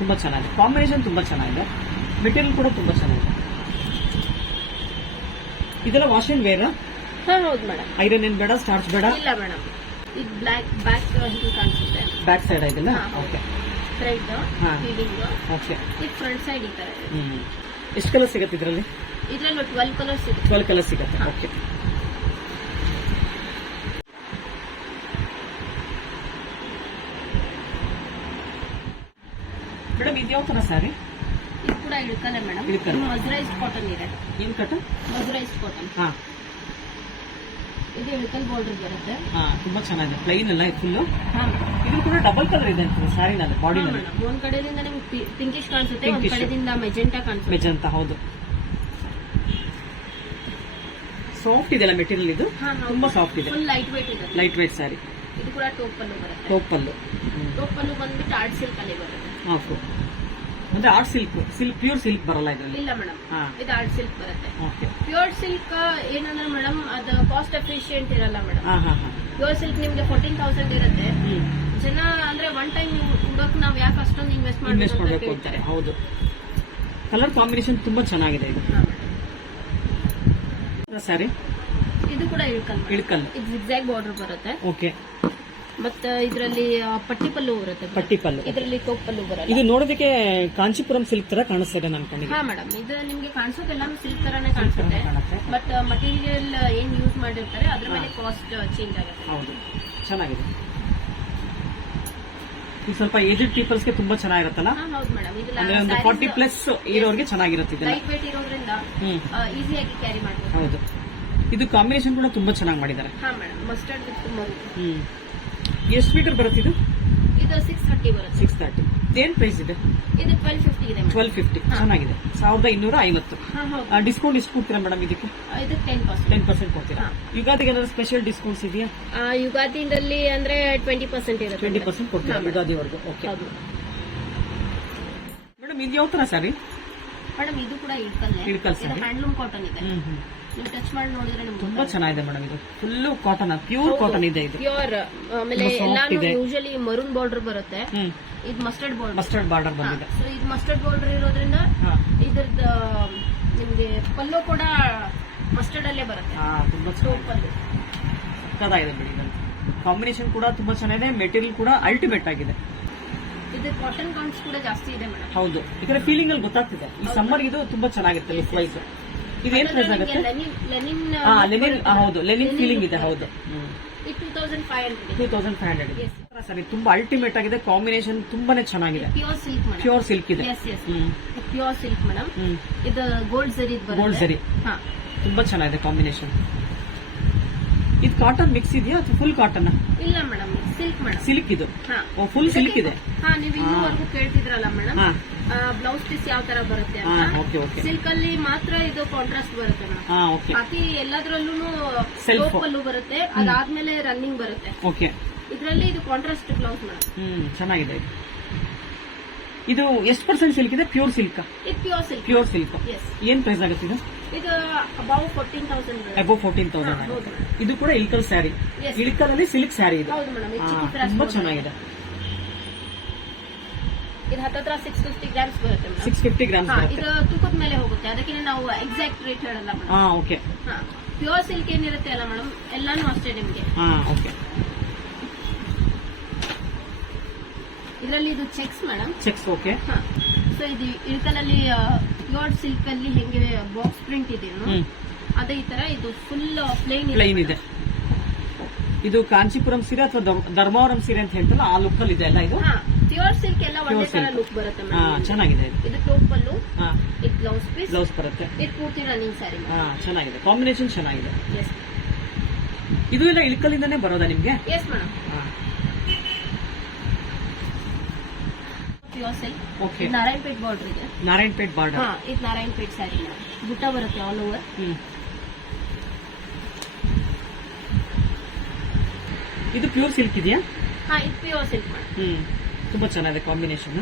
ತುಂಬಾ ಚೆನ್ನಾಗಿದೆ. ಕಾಂಬಿನೇಷನ್ ತುಂಬಾ ಚೆನ್ನಾಗಿದೆ. ಮೆಟೀರಿಯಲ್ ಕೂಡ ತುಂಬಾ ಚೆನ್ನಾಗಿದೆ. ಇದೆಲ್ಲ ವಾಶ್ ಅಂಡ್ ವೇರ್? ಹೌದು ಮೇಡಮ್. ಐರನ್ ಏನ್ ಬೇಡ ಸ್ಟಾರ್ಚ್ ಬೇಡ? ಇಲ್ಲ ಮೇಡಮ್. ಇದು ಬ್ಲಾಕ್ ಬ್ಯಾಕ್ ಕಾಣಿಸುತ್ತೆ. ಬ್ಯಾಕ್ ಸೈಡ್ ಇದೆಲ್ಲ ಓಕೆ. Thread okay. ಇದು ಫ್ರಂಟ್ ಸೈಡ್ ಈ ತರ ಹ್ಮ್. ಎಷ್ಟು ಕಲರ್ ಸಿಗುತ್ತೆ ಇದರಲ್ಲಿ? ಇದ್ರಲ್ಲಿ ಟ್ವೆಲ್ ಕಲರ್ ಸಿಗುತ್ತೆ. ಟ್ವೆಲ್ ಕಲರ್ ಸಿಗುತ್ತೆ. ಓಕೆ. ಮೇಡಮ್ ಇದು ಯಾವ ತರ ಸಾರಿ ಇದು ಕೂಡ ಇಳ್ಕಲ್ಲ ಮೇಡಮ್. ಇಳ್ಕಲ್ಲ. ಮಜರೈಸ್ಡ್ ಕಾಟನ್ ಇದೆ. ಏನ್ ಕಟ್ ಮಜರೈಸ್ಡ್ ಕಾಟನ್ ಹಾ. ಇದು ಇಳ್ಕಲ್ ಬಾರ್ಡರ್ ಬರುತ್ತೆ. ಹಾ ತುಂಬಾ ಚೆನ್ನಾಗಿದೆ. ಪ್ಲೈನ್ ಅಲ್ಲ ಫುಲ್ ಹಾ ಇದು ಕೂಡ ಡಬಲ್ ಕಲರ್ ಇದೆ ಅಂತ ಸ್ಯಾರಿನಲ್ಲಿ ಬಾಡಿನಲ್ಲಿ ಮೇಡಮ್. ಒಂದ್ ಕಡೆಯಿಂದ ನಿಮ್ಗೆ ಪಿಂಕಿಶ್ ಕಾಣಿಸುತ್ತೆ ಒಂದ್ Pinkish. ಕಡೆದಿಂದ ಮೆಜೆಂಟಾ ಕಾಣಿಸುತ್ತೆ. ಮೆಜಂತ ಹೌದು. ಸಾಫ್ಟ್ ಇದೆಲ್ಲ ಮೆಟೀರಿಯಲ್ ಇದು? ತುಂಬಾ ಸಾಫ್ಟ್ ಇದೆ. ಫುಲ್ ಲೈಟ್ ವೇಟ್ ಇದೆ ಲೈಟ್ ವೈಟ್ ಸಾರಿ ಇದು ಕೂಡ ಟೋಪ್ ಪಲ್ಲು ಬರುತ್ತೆ. ಟೋಪ್ ಪಲ್ಲು. ಟೋಪ್ ಪಲ್ಲು ಬಂದ್ಬಿಟ್ಟು ಆರ್ಟ್ ಸಿಲ್ಕ್ ಅಲ್ಲಿ ಬರುತ್ತೆ. ಓಕೆ ಅಂದ್ರೆ art silk silk pure silk ಬರಲ್ಲ ಇದರಲ್ಲಿ? ಇಲ್ಲ ಮೇಡಮ್ ಇದು ಆರ್ಟ್ ಸಿಲ್ಕ್ ಬರುತ್ತೆ. ಓಕೆ ಪ್ಯೂರ್ ಸಿಲ್ಕ್ ಏನಂದ್ರೆ ಮೇಡಮ್ ಅದು ಕಾಸ್ಟ್ ಎಫಿಷಿಯಂಟ್ ಇರಲ್ಲ ಮೇಡಮ್ ಹಾ ಹಾ ಹಾ. ಪ್ಯೂರ್ ಸಿಲ್ಕ್ ನಿಮ್ಗೆ ಫೋರ್ಟೀನ್ ತೌಸಂಡ್ ಇರುತ್ತೆ. ಜನ ಅಂದ್ರೆ ಒನ್ ಟೈಮ್ ಉಡೋಕ್ ನಾವ್ ಯಾಕೆ ಅಷ್ಟೊಂದು ಇನ್ವೆಸ್ಟ್ ಮಾಡಬೇಕು ಮಾಡಬೇಕು ಅಂತಾರೆ ಹೌದು. ಕಲರ್ ಕಾಂಬಿನೇಷನ್ ತುಂಬಾ ಚೆನ್ನಾಗಿದೆ ಇದು. ಸ್ಯಾರಿ ಇದು ಕೂಡ ಇಳ್ಕಲ್ ಇಳ್ಕಲ್ ಇದು ಜಿಗ್ಜಾಗ್ ಬಾರ್ಡರ್ ಬರುತ್ತೆ. ಓಕೆ ಮತ್ತೆ ಇದರಲ್ಲಿ ಪಟ್ಟಿ ಪಲ್ಲು ಬರುತ್ತೆ ಪಟ್ಟಿ ಪಲ್ಲು ಇದರಲ್ಲಿ ತೋಪಲ್ಲು ಪಲ್ಲು ಬರಲ್ಲ. ಇದು ನೋಡೋದಕ್ಕೆ ಕಾಂಚಿಪುರಂ ಸಿಲ್ಕ್ ತರ ಕಾಣಿಸ್ತದೆ ನನ್ನ ಕಣ್ಣಿಗೆ ಹಾ ಮೇಡಮ್ ಇದು ನಿಮ್ಗೆ ಕಾಣಿಸೋದೆಲ್ಲ ಸಿಲ್ಕ್ ತರಾನೇ ಕಾಣಿಸುತ್ತೆ. ಕಾಣುತ್ತೆ. ಬಟ್ ಮಟೀರಿಯಲ್ ಏನ್ ಯೂಸ್ ಮಾಡಿರ್ತಾರೆ ಅದ್ರ ಮೇಲೆ ಕಾಸ್ಟ್ ಚೇಂಜ್ ಆಗುತ್ತೆ. ಹೌದು. ಚೆನ್ನಾಗಿದೆ. ಇದು ಸ್ವಲ್ಪ ಏಜೆಡ್ ಪೀಪಲ್ಸ್ಗೆ ತುಂಬಾ ಚೆನ್ನಾಗಿರುತ್ತಲ್ಲ? ಹಾ ಹೌದು ಮೇಡಮ್ ಅಂದ್ರೆ ಒಂದು ಫಾರ್ಟಿ ಪ್ಲಸ್ ಇರೋರಿಗೆ ಚೆನ್ನಾಗಿರುತ್ತೆ ಇದೆಲ್ಲ. ಲೈಟ್ ವೇಟ್ ಇರೋದ್ರಿಂದ ಹ್ಮ್. ಈಸಿಯಾಗಿ ಕ್ಯಾರಿ ಮಾಡ್ಬೋದು. ಹೌದು. ಇದು ಕಾಂಬಿನೇಷನ್ ಕೂಡ ತುಂಬಾ ಚೆನ್ನಾಗಿ ಮಾಡಿದ್ದಾರೆ. ಹಾ ಮೇಡಮ್ ಮಸ್ಟರ್ಡ್ ವಿತ್ ತುಂಬ ಹ್ಮ್. ಎಷ್ಟು ಮೀಟರ್ ಬರುತ್ತೆ ಇದು? ಇದು ಸಿಕ್ಸ್ ಥರ್ಟಿ ಬರುತ್ತೆ. ಸಿಕ್ಸ್ ತರ್ಟಿ ಏನ್ ಪ್ರೈಸ್ ಇದೆ? ಇದು ಟ್ವೆಲ್ ಫಿಫ್ಟಿ ಇದೆ ಟ್ವೆಲ್ ಫಿಫ್ಟಿ ಚೆನ್ನಾಗಿದೆ. ಸಾವಿರದ ಇನ್ನೂರ ಐವತ್ತು. ಡಿಸ್ಕೌಂಟ್ ಎಷ್ಟು ಕೊಡ್ತೀರಾ ಮೇಡಮ್ ಇದಕ್ಕೆ? ಇದು ಟೆನ್ ಪರ್ಸೆಂಟ್ ಟೆನ್ ಪರ್ಸೆಂಟ್ ಕೊಡ್ತೀರಾ. ಯುಗಾದಿಗೆ ಏನಾದ್ರು ಸ್ಪೆಷಲ್ ಡಿಸ್ಕೌಂಟ್ಸ್ ಇದೆಯಾ? ಯುಗಾದಿನಲ್ಲಿ ಅಂದ್ರೆ ಟ್ವೆಂಟಿ ಪರ್ಸೆಂಟ್ ಇರುತ್ತೆ ಟ್ವೆಂಟಿ. ಪರ್ಸೆಂಟ್ ಕೊಡ್ತೀರಾ. ಯುಗಾದಿವರೆಗೂ? ಓಕೆ ಮೇಡಮ್ ಇದು ಯಾವ ತರ ಸಾರಿ ಮೇಡಮ್ ಇದು ಕೂಡ ಇಳ್ಕಲ್ ಸರ್ ಹ್ಯಾಂಡ್ಲೂಮ್ ಕಾಟನ್ ಇದೆ. ಹ್ಮ್ ಹ್ಮ್. ನೀವು ಟಚ್ ಮಾಡಿ ನೋಡಿದ್ರೆ ನಿಮ್ಗೆ ತುಂಬಾ ಚೆನ್ನಾಗಿದೆ ಮೇಡಮ್ ಇದು. ಫುಲ್ ಕಾಟನ್ ಪ್ಯೂರ್ ಕಾಟನ್ ಇದೆ ಇದು. ಪ್ಯೂರ್ ಆಮೇಲೆ ಎಲ್ಲಾನು. ಯೂಶಲಿ ಮರೂನ್ ಬಾರ್ಡರ್ ಬರುತ್ತೆ. ಇದು ಮಸ್ಟರ್ಡ್ ಬಾರ್ಡರ್ ಮಸ್ಟರ್ಡ್ ಬಾರ್ಡರ್ ಬಂದಿದೆ. ಸೊ ಇದು ಮಸ್ಟರ್ಡ್ ಬಾರ್ಡರ್ ಇರೋದ್ರಿಂದ ಇದ್ರದ್ದು ನಿಮ್ಗೆ ಪಲ್ಲು ಕೂಡ ಮಸ್ಟರ್ಡ್ ಅಲ್ಲೇ ಬರುತ್ತೆ. ಹಾ ತುಂಬಾ ಸಕ್ಕತ್ತಾಗಿದೆ ಬಿಡಿ ಕಾಂಬಿನೇಷನ್ ಕೂಡ ತುಂಬಾ ಚೆನ್ನಾಗಿದೆ ಮೆಟೀರಿಯಲ್ ಕೂಡ ಅಲ್ಟಿಮೇಟ್ ಆಗಿದೆ. ಇದು ಕಾಟನ್ ಕೌಂಟ್ಸ್ ಕೂಡ ಜಾಸ್ತಿ ಇದೆ ಮೇಡಮ್ ಹೌದು. ಇದರ ಫೀಲಿಂಗ್ ಅಲ್ಲಿ ಗೊತ್ತಾಗ್ತಿದೆ. ಈ ಸಮ್ಮರ್ ಇದು ತುಂಬಾ ಚೆನ್ನಾಗಿರುತ್ತೆ ಲುಕ್ ವೈಸ್ ಇದು ಪ್ರೈಸ್ ಆಗುತ್ತೆ ಲೆನಿನ್ ಹೌದು ಲೆನಿನ್ ಫೀಲಿಂಗ್ ಇದೆ ಹೌದು. Two thousand five hundred. ಸರಿ ತುಂಬಾ ಅಲ್ಟಿಮೇಟ್ ಆಗಿದೆ. ಕಾಂಬಿನೇಷನ್ ತುಂಬಾನೇ ಚೆನ್ನಾಗಿದೆ. ಪ್ಯೂರ್ ಸಿಲ್ಕ್ ಪ್ಯೂರ್ ಸಿಲ್ಕ್ ಇದೆ. ಪ್ಯೂರ್ ಸಿಲ್ಕ್ ಮೇಡಮ್ ಇದು ಗೋಲ್ಡ್ ಜರಿ ಗೋಲ್ಡ್ ಜರಿ ಹಾ. ತುಂಬಾ ಚೆನ್ನಾಗಿದೆ ಕಾಂಬಿನೇಷನ್ ಇದು ಕಾಟನ್ ಮಿಕ್ಸ್ ಇದೆಯಾ ಅಥವಾ ಫುಲ್ ಕಾಟನ್ ಇಲ್ಲ ಮೇಡಮ್ ಸಿಲ್ಕ್ ಮೇಡಮ್ ಸಿಲ್ಕ್ ಇದು. ಹಾ. ಫುಲ್ ಸಿಲ್ಕ್ ಇದೆ. ನೀವು ಇನ್ನೂವರೆಗೂ ಕೇಳ್ತಿದ್ರಲ್ಲ ಮೇಡಮ್ ಬ್ಲೌಸ್ ಪೀಸ್ ಯಾವ ತರ ಬರುತ್ತೆ ಸಿಲ್ಕ್ ಅಲ್ಲಿ ಮಾತ್ರ ಇದು ಕಾಂಟ್ರಾಸ್ಟ್ ಬರುತ್ತೆ ಬಾಕಿ ಎಲ್ಲದ್ರಲ್ಲೂ ಸೋಪಲ್ಲೂ ಬರುತ್ತೆ. ಅದಾದ್ಮೇಲೆ ರನ್ನಿಂಗ್ ಬರುತ್ತೆ. ಓಕೆ ಇದ್ರಲ್ಲಿ ಇದು ಕಾಂಟ್ರಾಸ್ಟ್ ಬ್ಲೌಸ್ ಮೇಡಮ್ ಚೆನ್ನಾಗಿದೆ. ಇದು. ಎಷ್ಟು ಪರ್ಸೆಂಟ್ ಸಿಲ್ಕ್ ಇದೆ? Pure silk pure silk pure silk ಏನ್ ಪ್ರೈಸ್ ಆಗುತ್ತೆ ಇದು? ಇದು above fourteen thousand above fourteen thousand ಇದು ಕೂಡ ಇಲ್ಕಲ್ ಸ್ಯಾರಿ. ಇಳ್ಕಲ್ ಅಲ್ಲಿ ಸಿಲ್ಕ್ ಸ್ಯಾರಿ ಇದೆ. ತುಂಬಾ ಚೆನ್ನಾಗಿದೆ. ಇದು ಹತ್ತತ್ರ ಸಿಕ್ಸ್ ಫಿಫ್ಟಿ ಗ್ರಾಮ್ಸ್ ಬರುತ್ತೆ ಸಿಕ್ಸ್ ಫಿಫ್ಟಿ ಗ್ರಾಮ್ಸ್ ಹಾ ಇದು ತೂಕದ ಮೇಲೆ ಹೋಗುತ್ತೆ. ಅದಕ್ಕೆ ನಾವು ಎಕ್ಸಾಕ್ಟ್ ರೇಟ್ ಹೇಳಲ್ಲ ಮೇಡಮ್. ಹಾ ಓಕೆ ಹಾ ಪ್ಯೂರ್ ಸಿಲ್ಕ್ ಏನಿರುತ್ತೆ ಅಲ್ಲ ಮೇಡಮ್ ಎಲ್ಲಾನು ಅಷ್ಟೇ ನಿಮಗೆ. ಹಾ ಓಕೆ ಇದರಲ್ಲಿ ಇದು ಚೆಕ್ಸ್ ಮೇಡಮ್. ಚೆಕ್ಸ್ ಓಕೆ ಹಾ ಸೊ ಇದು ಇಳ್ಕಲಲ್ಲಿ ಪ್ಯೂರ್ ಸಿಲ್ಕ್ ಅಲ್ಲಿ ಹೆಂಗೆ ಬಾಕ್ಸ್ ಪ್ರಿಂಟ್ ಇದೆ ಹ್ಮ್. ಅದೇ ಈ ತರ ಇದು ಫುಲ್ ಪ್ಲೇನ್ ಪ್ಲೈನ್ ಇದೆ ಇದು. ಕಾಂಚೀಪುರಂ ಸೀರೆ ಅಥವಾ ಧರ್ಮಾವರಂ ಸೀರೆ ಅಂತ ಹೇಳ್ತಲ್ಲ ಆ ಲುಕ್ ಅಲ್ಲಿ ಇದೆ? ಅಲ್ಲ ಇದು ಪ್ಯೂರ್ ಸಿಲ್ಕ್ ಎಲ್ಲ ಒಂದೇ ತರ ಲುಕ್ ಬರುತ್ತೆ ಹಾ ಚೆನ್ನಾಗಿದೆ. ಇದು ಇದು ಟೋಪ್ ಪಲ್ಲು ಹಾ. ಇದು ಬ್ಲೌಸ್ ಪೀಸ್ ಬ್ಲೌಸ್ ಬರುತ್ತೆ. ಇದು ಪೂರ್ತಿ ರನ್ನಿಂಗ್ ಸ್ಯಾರಿ ಹಾ ಚೆನ್ನಾಗಿದೆ. ಕಾಂಬಿನೇಷನ್ ಚೆನ್ನಾಗಿದೆ. ಎಸ್ ಇದು ಎಲ್ಲ ಇಳ್ಕಲಿಂದಾನೇ ಬರೋದಾ ನಿಮ್ಗೆ? ಎಸ್ ಮೇಡಮ್ ಹಾ. Pure silk okay Narayanpet border ಇದೆ. ನಾರಾಯಣಪೇಟ್ ಬಾರ್ಡರ್ ಹಾ ಇದು ನಾರಾಯಣಪೇಟ್ ಸ್ಯಾರಿ ಬುಟ್ಟ ಬರುತ್ತೆ ಆಲ್ ಓವರ್ ಹ್ಮ್. ಇದು ಪ್ಯೂರ್ ಸಿಲ್ಕ್ ಇದೆಯಾ? ಹಾ ಇದು ಪ್ಯೂರ್ ಸಿಲ್ಕ್ ಮೇಡಮ್ ಹ್ಮ್. ತುಂಬಾ ಚೆನ್ನಾಗಿದೆ ಕಾಂಬಿನೇಷನ್.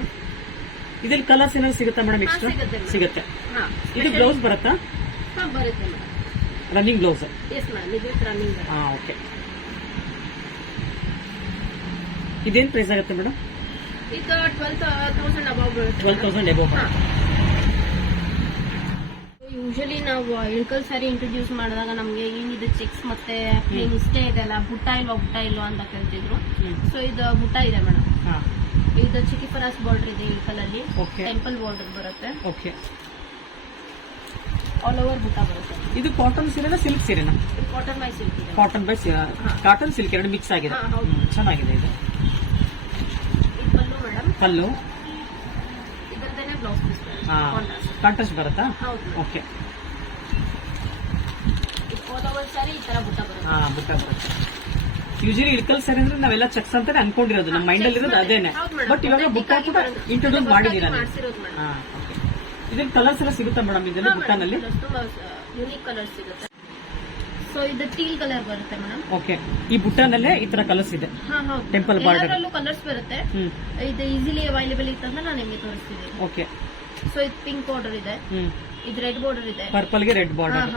ಇದ್ರಲ್ಲಿ ಕಲರ್ಸ್ ಏನಾದ್ರು ಸಿಗುತ್ತಾ ಮೇಡಮ್ ಎಕ್ಸ್ಟ್ರಾ ಸಿಗುತ್ತೆ ಇದು ಬ್ಲೌಸ್ ಬರುತ್ತಾ? ರನ್ನಿಂಗ್ ಬ್ಲೌಸ್ ಹಾ ಓಕೆ ಇದೇನ್ ಪ್ರೈಸ್ ಆಗುತ್ತೆ ಮೇಡಮ್ ಟ್ವೆಲ್ ತೌಸಂಡ್ ಅಬೌವ್ ಬರುತ್ತೆ ಟ್ವೆಲ್ ತೌಸಂಡ್ ಎಬೋ ಹಾ. ಯೂಶಲಿ ನಾವು ಇಳ್ಕಲ್ ಸ್ಯಾರಿ ಇಂಟ್ರೊಡ್ಯೂಸ್ ಮಾಡಿದಾಗ ನಮಗೆ ಏನಿದೆ ಚೆಕ್ಸ್ ಮತ್ತೆ ಇಷ್ಟೇ ಇದೆ ಅಲ್ಲ ಬುಟ್ಟ ಇಲ್ವಾ ಬುಟ್ಟ ಇಲ್ವಾ ಅಂತ ಕೇಳ್ತಿದ್ರು. ಸೊ ಇದು ಬುಟ್ಟ ಇದೆ ಮೇಡಮ್ ಇದು ಚಿಕ್ಕಿಪರಾಸ್ ಬಾರ್ಡರ್ ಇದೆ ಈ ಕಲಲ್ಲಿ ಓಕೆ ಟೆಂಪಲ್ ಬಾರ್ಡರ್ ಬರುತ್ತೆ. ಓಕೆ ಆಲ್ ಓವರ್ ಬುಟ್ಟ ಬರುತ್ತೆ. ಇದು ಕಾಟನ್ ಸೀರೆನಾ ಸಿಲ್ಕ್ ಸೀರೆನಾ? ಕಾಟನ್ ಬೈ ಸಿಲ್ಕ್ ಇದೆ. ಕಾಟನ್ ಬೈ ಕಾಟನ್ ಸಿಲ್ಕ್ ಎರಡು ಮಿಕ್ಸ್ ಆಗಿದೆ. ಚೆನ್ನಾಗಿದೆ ಇದು. ಕಲ್ಲು ಮೇಡಮ್ ಕಲ್ಲು? ಇದರದೇನೆ ಬ್ಲೌಸ್ ಪೀಸ್ ಹಾ. ಕಾಂಟ್ರಾಸ್ಟ್ ಬರುತ್ತಾ? ಹೌದು. ಓಕೆ ಆಲ್ ಓವರ್ ಸ್ಯಾರಿ ಈ ತರ ಬುಟ್ಟ ಬರುತ್ತೆ. ಹಾ ಬುಟ್ಟ ಬರುತ್ತೆ. ಯೂಶಲಿ ಇಳ್ಕಲ್ ಸರಿ ಅಂದ್ರೆ ನಾವೆಲ್ಲ ಚೆಕ್ಸ್ ಅಂತಾನೆ ಅನ್ಕೊಂಡಿರೋದು. ನಮ್ಮ ಮೈಂಡ್ ಅಲ್ಲಿ ಇರೋದು ಅದೇನೆ. ಬಟ್ ಇವಾಗ ಬುಕ್ ಕೂಡ ಇಂಟ್ರೊಡ್ಯೂಸ್ ಮಾಡಿದೀರ ನಾನು ಇದ್ರ ಕಲರ್ಸ್ ಎಲ್ಲ ಸಿಗುತ್ತಾ ಮೇಡಮ್ ಇದರಲ್ಲಿ ಬುಟ್ಟಾನಲ್ಲಿ ಯುನಿಕ್ ಕಲರ್ಸ್ ಸಿಗುತ್ತೆ. ಸೊ ಇದು ಟೀಲ್ ಕಲರ್ ಬರುತ್ತೆ ಮೇಡಮ್ ಓಕೆ ಈ ಬುಟ್ಟಾನಲ್ಲೇ ಈ ತರ ಕಲರ್ಸ್ ಇದೆ. ಟೆಂಪಲ್ ಬಾರ್ಡರ್ ಕಲರ್ಸ್ ಬರುತ್ತೆ. ಇದು ಈಸಿಲಿ ಅವೈಲೇಬಲ್ ಇತ್ತಂದ್ರೆ ನಾನು ನಿಮಗೆ ತೋರಿಸ್ತಿದ್ದೀನಿ ಓಕೆ ಸೊ ಇದು ಪಿಂಕ್ ಬಾರ್ಡರ್ ಇದೆ. ಇದು ರೆಡ್ ಬಾರ್ಡರ್ ಇದೆ. ಪರ್ಪಲ್ಗೆ ರೆಡ್ ಬಾರ್ಡರ್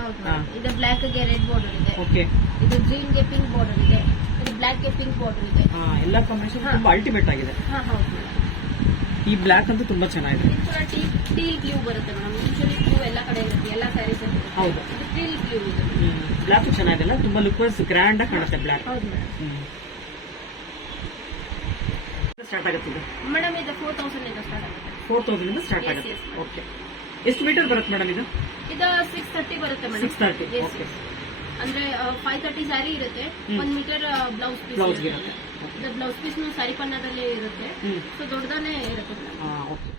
ಇದು ಬ್ಲಾಕ್ಗೆ ರೆಡ್ ಬಾರ್ಡರ್ ಇದೆ. ಓಕೆ ಇದು ಗ್ರೀನ್ಗೆ ಪಿಂಕ್ ಬಾರ್ಡರ್ ಇದೆ. ಇದು ಬ್ಲಾಕ್ ಪಿಂಕ್ ಬಾರ್ಡರ್ ಇದೆ. ಹಾ ಎಲ್ಲ ಕಾಂಬಿನೇಷನ್ ತುಂಬಾ ಅಲ್ಟಿಮೇಟ್ ಆಗಿದೆ. ಹಾ ಹೌದು. ಈ ಬ್ಲಾಕ್ ಅಂತೂ ತುಂಬಾ ಚೆನ್ನಾಗಿದೆ. ಇದು ಕೂಡ ಟೀ ಟೀಲ್ ಬ್ಲೂ ಬರುತ್ತೆ ಮೇಡಮ್ ಯೂಶಲಿ ಬ್ಲೂ ಎಲ್ಲ ಕಡೆ ಇರುತ್ತೆ ಎಲ್ಲ ಸ್ಯಾರೀಸ್ ಹೌದು. ಇದು ಟೀಲ್ ಬ್ಲೂ ಇದೆ. ಬ್ಲಾಕ್ ಚೆನ್ನಾಗಿಲ್ಲ ತುಂಬಾ ಲುಕ್ ವೈಸ್ ಗ್ರ್ಯಾಂಡ್ ಆಗಿ ಕಾಣುತ್ತೆ ಬ್ಲಾಕ್ ಹೌದು ಮೇಡಮ್ ಸ್ಟಾರ್ಟ್ ಆಗುತ್ತೆ ಇದು ಮೇಡಮ್ ಇದು ಫೋರ್ ತೌಸಂಡ್ ಇಂದ ಸ್ಟಾರ್ಟ್ ಆಗುತ್ತೆ. ಫೋರ್ ತೌಸಂಡ್ ಇಂದ ಸ್ಟಾರ್ಟ್ Yes, ಆಗುತ್ತೆ. yes. ಓಕೆ ಎಷ್ಟು ಮೀಟರ್ ಬರುತ್ತೆ ಮೇಡಮ್ ಇದು? ಇದು ಸಿಕ್ಸ್ ತರ್ಟಿ ಬರುತ್ತೆ ಮೇಡಮ್ ಸಿಕ್ಸ್ ತರ್ಟಿ ಓಕೆ. ಅಂದ್ರೆ ಫೈವ್ ತರ್ಟಿ ಸ್ಯಾರಿ ಇರುತ್ತೆ. ಒಂದ್ metre blouse piece blouse piece sari ಪನ್ನದಲ್ಲಿ ಇರುತ್ತೆ. ಸೊ ದೊಡ್ಡದಾನೇ ಇರುತ್ತೆ